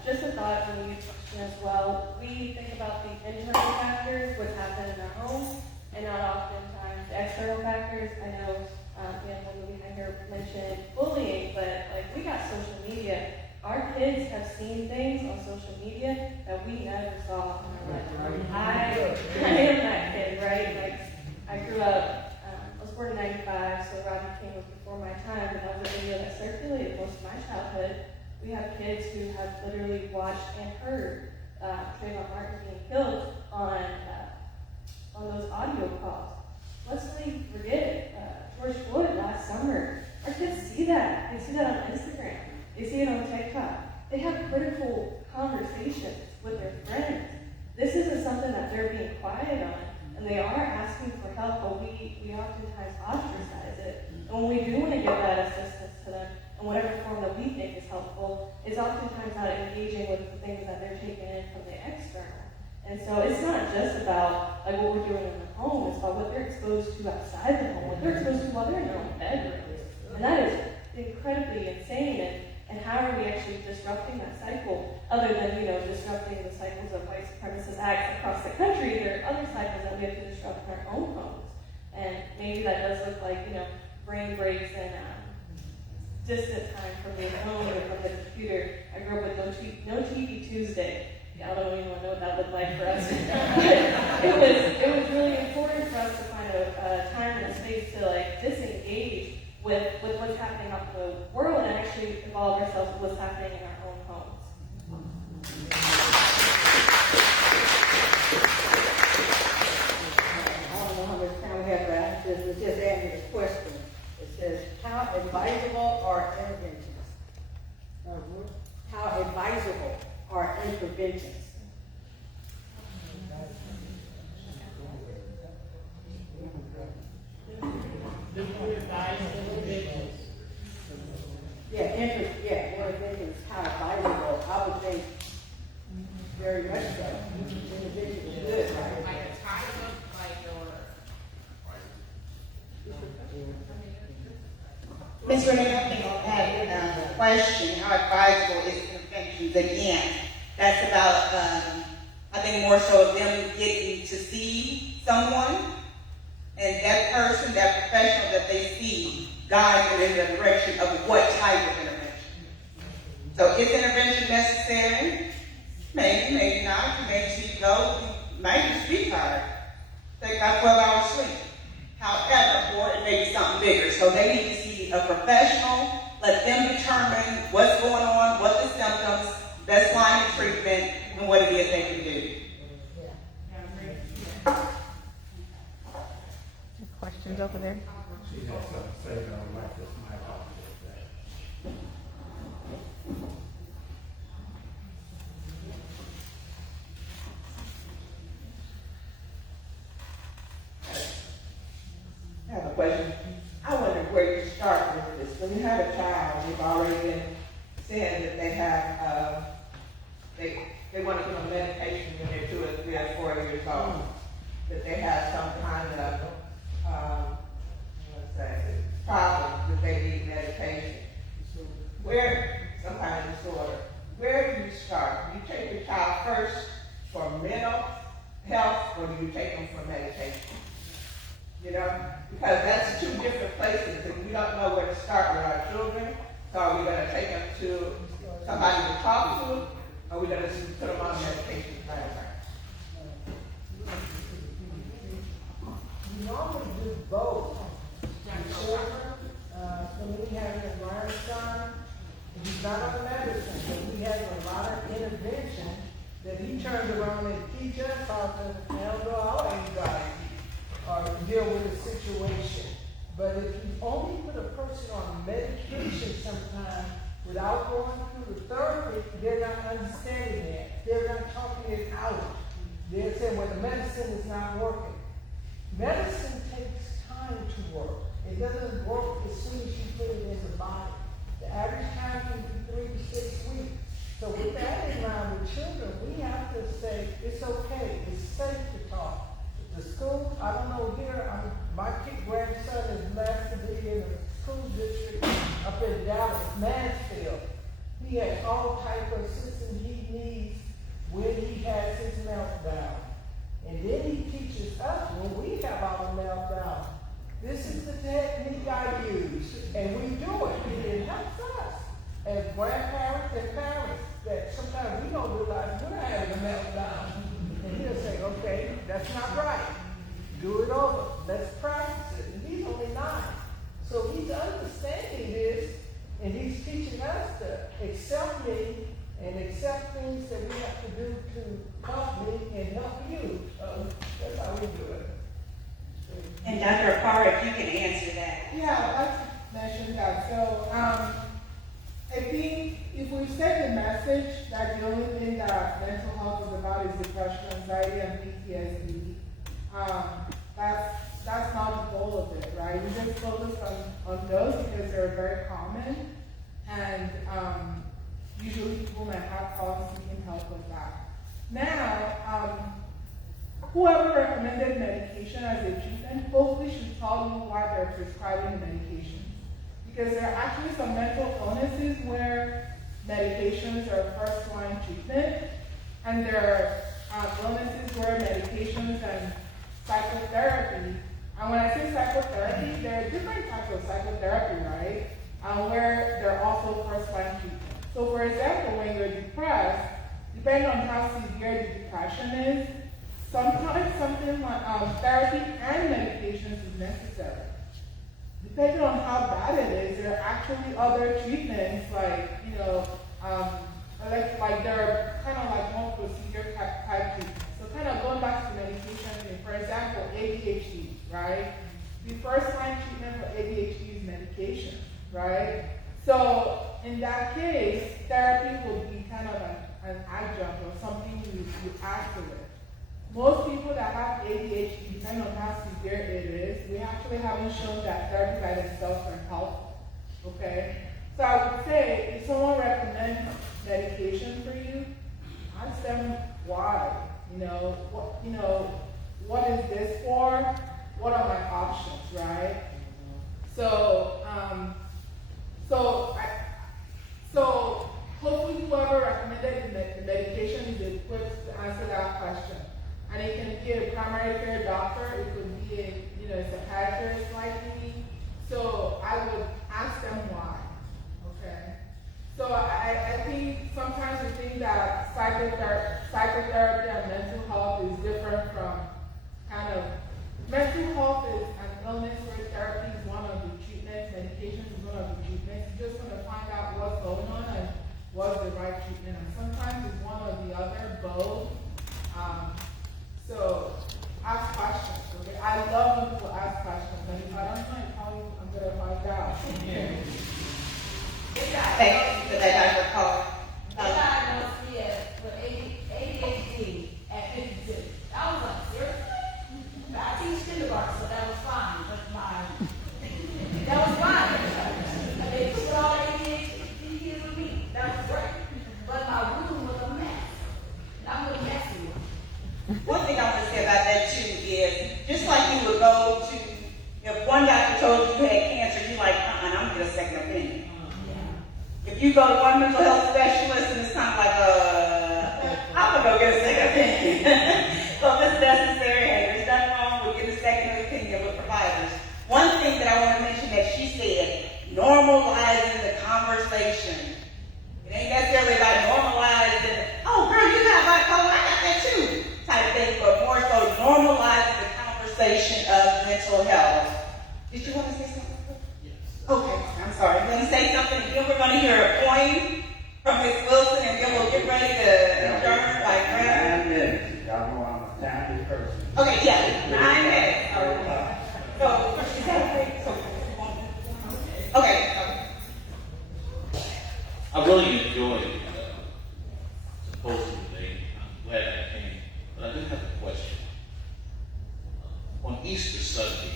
Just a thought on the youth question as well. We think about the internal factors, what's happened in our home, and not oftentimes the external factors. I know when we had here mentioned bullying, but like we got social media. Our kids have seen things on social media that we never saw in our life. I am that kid, right? Like I grew up, I was born in '95, so Rodney King was before my time, but that was a video that circulated most of my childhood. We have kids who have literally watched and heard Trayvon Martin being killed on those audio calls. Let's not even forget George Floyd last summer. Our kids see that. They see that on Instagram. They see it on TikTok. They have critical conversations with their friends. This isn't something that they're being quiet on, and they are asking for help, but we oftentimes ostracize it. And when we do want to give that assistance to them, in whatever form that we think is helpful, is oftentimes not engaging with the things that they're taking in from the external. And so it's not just about like what we're doing in the home, it's about what they're exposed to outside the home, what they're exposed to while they're in their own bedrooms. And that is incredibly insane. And how are we actually disrupting that cycle? Other than, disrupting the cycles of white supremacist acts across the country, there are other cycles that we have to disrupt in our own homes. And maybe that does look like, brain breaks and distant time from being home or from the computer. I grew up with no TV Tuesday. I don't even know what that looked like for us. it was really important for us to find a time and a space to disengage with what's happening out in the world and actually involve ourselves with what's happening in our own homes. I don't know how much time we have to answer this, but just answer the question. It says, how advisable are interventions? How advisable are interventions? Interventions, how advisable? I would think very much so. Intervention is good, right? Like a title, Ms. Renee, I think on that question, how advisable is interventions again? That's about, I think more so of them getting to see someone, and that person, that professional that they see, guide them in the direction of what type of intervention. So is intervention necessary? Maybe, maybe not. You may see go, you might just be tired. Take about 12 hours sleep. However, or it may be something bigger. So they need to see a professional, let them determine what's going on, what the symptoms, best line of treatment, and what it is they can do. questions over there? She has something to say, but I would like this mic off with that. I have a question. I wonder where you start with this. When you have a child, you've already been saying that they have, they want to put on medication when they're 2 or 3 or 4 years old. That they have some kind of, problem that they need medication. Where, some kind of disorder. Where do you start? Do you take your child first for mental health, or do you take them for medication? You know, because that's 2 different places, and we don't know where to start with our children. So are we going to take them to somebody to talk to, or are we going to just put them on medication right away? We normally do both. When we have an environment son, he's not on medicine, but we have a lot of intervention that he turns around and teach us how to handle our anxiety or deal with a situation. But if he's person on medication sometimes without going through the therapy, they're not understanding that. They're not talking it out. They're saying, well, the medicine is not working. Medicine takes time to work. It doesn't work as soon as you put it in the body. The average time can be 3 to 6 weeks. So with that in mind, with children, we have to say, it's okay, it's safe to talk. The school, I don't know here, my grandson is left to be in a school district up in Dallas, Mansfield. He has all type of assistance he needs when he has his meltdown. And then he teaches us when we have our meltdown. This is the technique I use, and we do it, and it helps us as grandparents and parents that sometimes we don't realize we're having a meltdown. And he'll say, okay, that's not right. Do it over. Let's practice it. And he's only 9. So he's understanding this, and he's teaching us to accept me and accept things that we have to do to help me and help you. That's how we do it. And Dr. Parr, if you can answer that. Yeah, I'd like to mention that. So, I think if we set the message that the only thing that mental health is about is depression, anxiety, and PTSD, that's not the goal of it, right? We just focus on those because they're very common, and usually people might have problems seeking help with that. Now, whoever recommended medication as a treatment hopefully should tell you why they're prescribing medication. Because there are actually some mental illnesses where medications are first-line treatment, and there are illnesses where medications and psychotherapy, and when I say psychotherapy, there are different types of psychotherapy, right? Where they're also first-line treatment. So for example, when you're depressed, depending on how severe the depression is, sometimes something like therapy and medications is necessary. Depending on how bad it is, there are actually other treatments like, like they're kind of like more procedure type treatments. So kind of going back to medication, for example, ADHD, right? The first line treatment for ADHD is medication, right? So in that case, therapy will be kind of an adjunct or something you add to it. Most people that have ADHD, depending on how severe it is, we actually haven't shown that therapy by themselves are helpful, okay? So I would say, if someone recommends medication for you, ask them why. What is this for? What are my options, right? So hopefully whoever recommended the medication is equipped to answer that question. And it can be a primary care doctor, it could be a psychiatrist like me. So I would ask them why, okay? So I think sometimes we think that psychotherapy and mental health is different from mental health is an illness where therapy is one of the treatments, medication is one of the treatments. You're just going to find out what's going on and what's the right treatment. And sometimes it's one or the other, both. So ask questions, okay? I love when people ask questions. And if I don't know how I'm going to find out. Thank you for that, Dr. Parr. They diagnosed me with ADHD at 52. I was like, seriously? But I teach kindergarten, so that was fine. That was fine. They put all ADHD kids with me. That was great. But my room was a mess. And I'm a messy one. One thing I want to say about that too is, just like you would go to, if one doctor told you you had cancer, you're like, I'm going to get a second opinion. If you go to one mental health specialist and it's kind of like, I'm going to go get a second opinion. So if it's necessary, hey, there's nothing wrong with getting a second opinion with providers. One thing that I want to mention that she said, normalizing the conversation. It ain't necessarily about normalizing, oh girl, you got bipolar, I got that too, type thing, but more so normalizing the conversation of mental health. Did you want to say something? Okay, I'm sorry. I'm going to say something, and then we're going to hear a poem from Ms. Wilson, and then we'll get ready to adjourn like 9 minutes. Y'all know I'm a timely person. Okay, yeah, 9 minutes. Okay, really enjoyed the symposium today. I'm glad I came, but I do have a question. On Easter Sunday,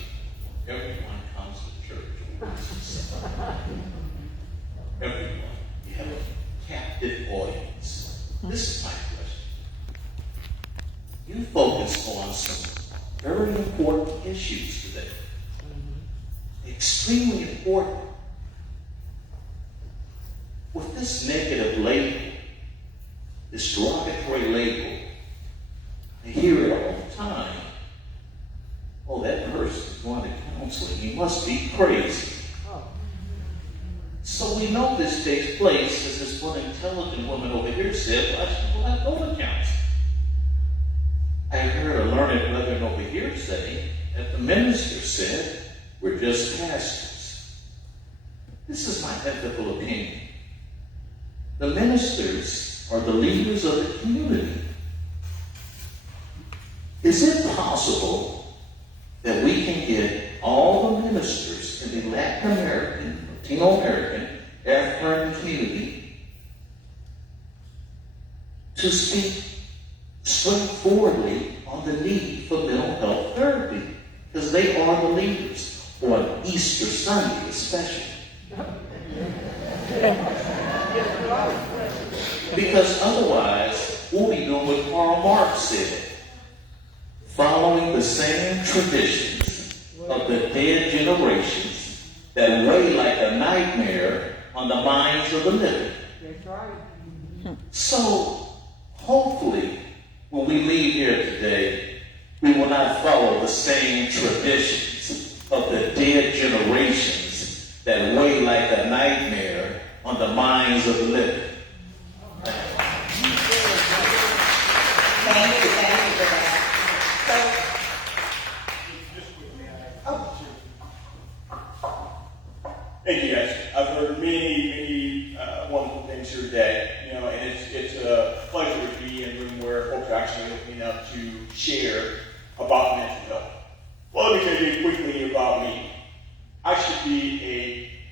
everyone comes to church on Easter Sunday. Everyone. You have a captive audience. This is my question. You focus on some very important issues today. Extremely important. With this negative label, this derogatory label, I hear it all the time. Oh, that person is going to counseling. He must be crazy. So we know this takes place, as this one intelligent woman over here said, why should people not go to counseling? I heard a learned brethren over here say that the minister said, we're just pastors. This is my ethical opinion. The ministers are the leaders of the community. Is it possible that we can get all the ministers in the Latin American, Latino American, African American community to speak straightforwardly on the need for mental health therapy? Because they are the leaders on Easter Sunday especially. Because otherwise, we'll be doing what Karl Marx said, following the same traditions of the dead generations that weigh like a nightmare on the minds of the living. That's right. So, hopefully, when we leave here today, we will not follow the same traditions of the dead generations that weigh like a nightmare on the minds of the living. Thank you for that. Thank you, guys. I've heard many wonderful things here today. You know, and it's a pleasure to be in a room where folks are actually opening up to share about mental health. Well, let me tell you quickly about me. I should be a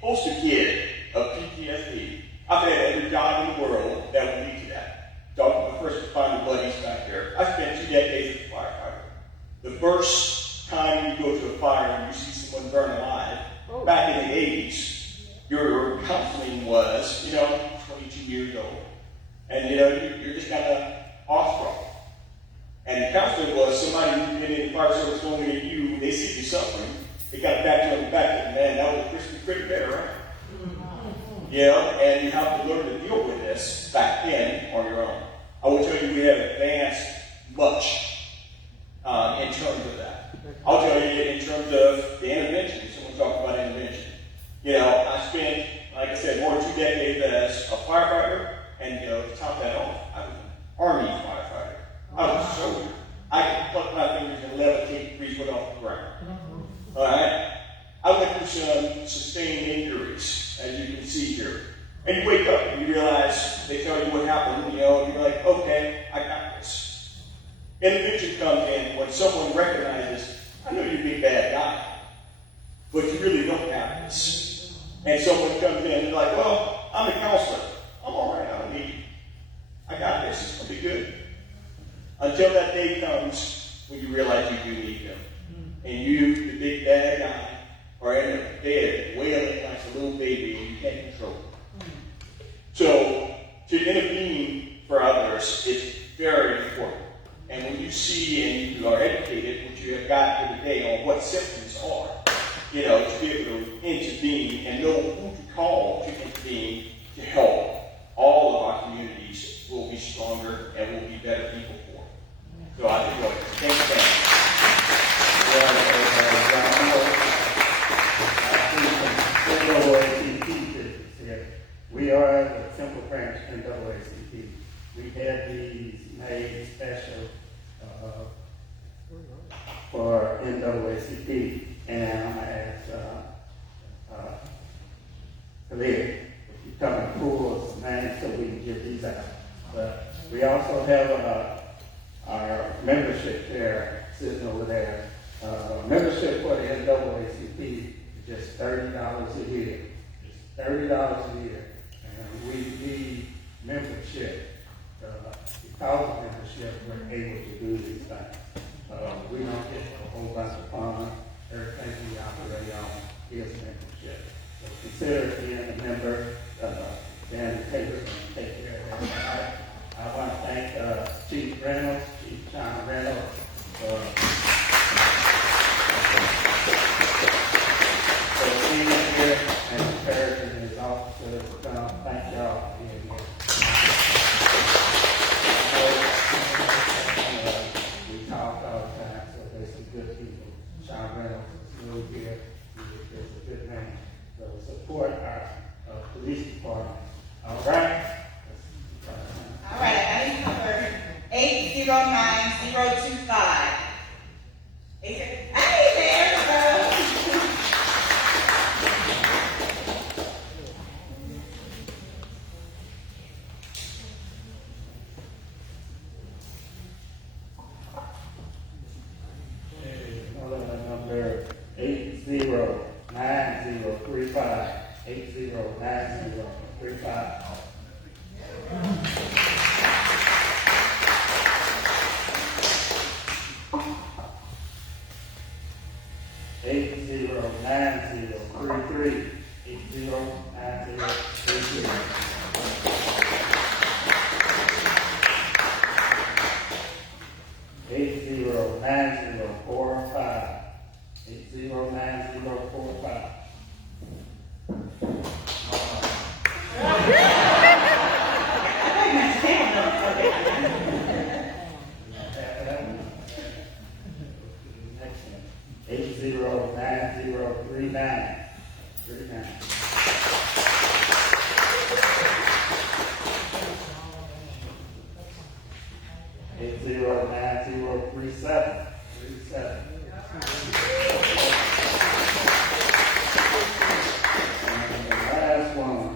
poster kid of PTSD. I've had every job in the world that would lead to that. Talking to my first responder buddies back there. I spent 2 decades as a firefighter. The first time you go to a fire and you see someone burn alive, back in the 80s, your counseling was, 22 years old. And, you're just kind of awestruck. And counseling was somebody who's been in the fire service longer than you, they see you suffering. They got a pat on the back and, man, that was a Christian pretty better, right? And you have to learn to deal with this back then on your own. I will tell you, we have advanced much in terms of that. I'll tell you in terms of the intervention. Someone talked about intervention. I spent, like I said, more than 2 decades as a firefighter, and to top that off, I was an Army firefighter. I was a soldier. I could pluck my fingers and levitate 3 foot off the ground. All right? I went through some sustained injuries, as you can see here. And you wake up and you realize, they tell you what happened, and you're like, okay, I got this. Intervention comes in when someone recognizes, I know you're a big bad guy, but you really don't have this. And someone comes in and they're like, well, I'm a counselor. I'm all right, I don't need you. I got this, it's going to be good. Until that day comes when you realize you do need them. And you, the big bad guy, are in the bed wailing like a little baby and you can't control it. So, to intervene for others is very important. And when you see and you are educated, which you have got here today on what symptoms are, to be able to intervene and know who to call to intervene to help, all of our communities will be stronger and will be better people for it. So I enjoy it. Thank you. We are the Temple Branch NAACP. We had these made special for NAACP, and I'm going to ask Khalid if you come and pull some names so we can get these out. But we also have our membership there sitting over there. Membership for the NAACP is just $30 a year. Just $30 a year. And we membership, because of membership, we're able to do these things. We don't get a whole bunch of funds. Everything we operate on is membership. So consider being a member, then the papers can take care of that. I want to thank Chief Reynolds, Chief John Reynolds, for being here and encouraging his officers to come. Thank y'all for being here. We talk all the time, so there's some good people. John Reynolds is new here. He is a good man. So support our police department. All right? All right, I need number 809025. Hey there, Number 809035. 809035. Eight zero nine zero three three. 809033. Eight zero nine zero 45. 809045. Next one. 809039. 39. 809037. 37. And the last one.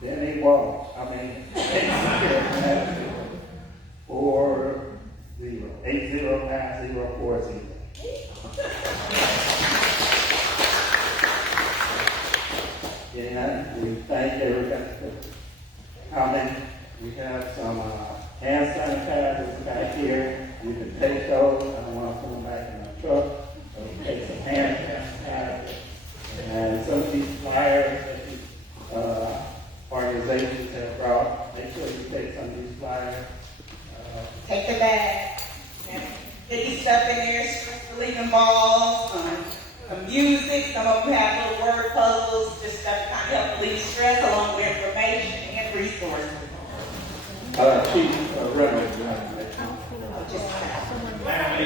Benny Walsh. 809040. And we thank everybody for coming. We have some hand sanitizers back here. You can take those. I don't want to put them back in my truck. So we take some hand sanitizers. And some of these flyers that these organizations have brought. Make sure you take some of these flyers. take the bag. Get these stuff in there, relieving balls, some music. Some of them have little word puzzles, just stuff to kind of help relieve stress along with information and resources. Chief Reynolds,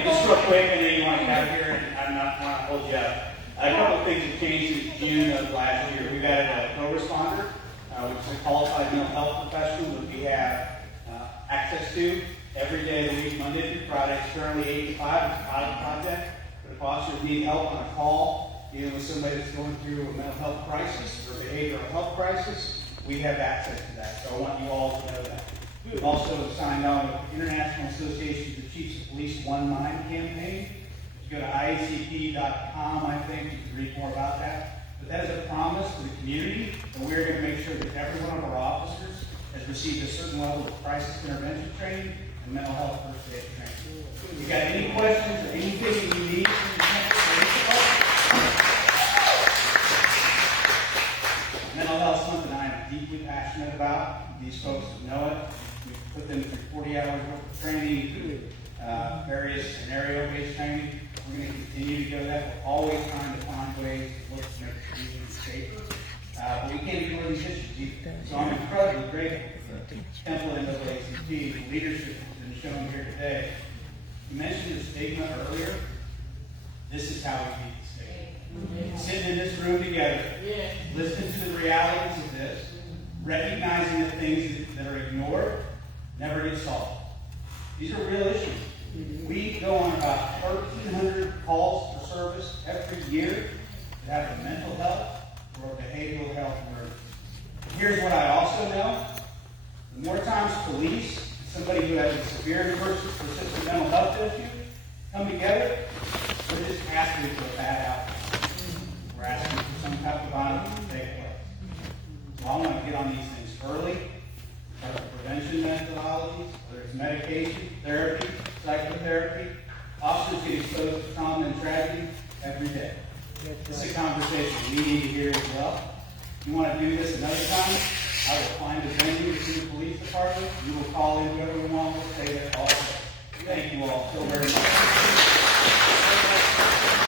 Just real quick, and then you want to get out of here, and I'm not want to hold you up. A couple of things have changed since June of last year. We've added a co-responder, which is a qualified mental health professional that we have access to every day of the week, Monday through Friday. It's currently 8 to 5. It's a pilot project. But if officers need help on a call, dealing with somebody that's going through a mental health crisis or behavioral health crisis, we have access to that. So I want you all to know that. We've also signed on with the International Association of Chiefs of Police One Mind campaign. If you go to IACP.com, I think, you can read more about that. But that is a promise to the community, and we're going to make sure that every one of our officers has received a certain level of crisis intervention training and mental health first aid training. If you got any questions or anything you need from the mental health is something I am deeply passionate about. These folks know it. We've put them through 40 hours worth of training, various scenario-based training. We're going to continue to go that. We're always trying to find ways to look to make the community safer. But we can't ignore these issues either. So I'm incredibly grateful for the template and the ACP, the leadership that's been shown here today. You mentioned the stigma earlier. This is how we beat the stigma. Sitting in this room together, listening to the realities of this, recognizing the things that are ignored, never get solved. These are real issues. We go on about 1,300 calls for service every year that have a mental health or a behavioral health emergency. Here's what I also know. The more times police, somebody who has a severe and persistent mental health issue, come together, we're just asking for a bad outcome. We're asking for some type of violence to take place. a conversation we need to hear as well. If you want to do this another time, I will find a venue within the police department. You will call in whoever we want, we'll stay there all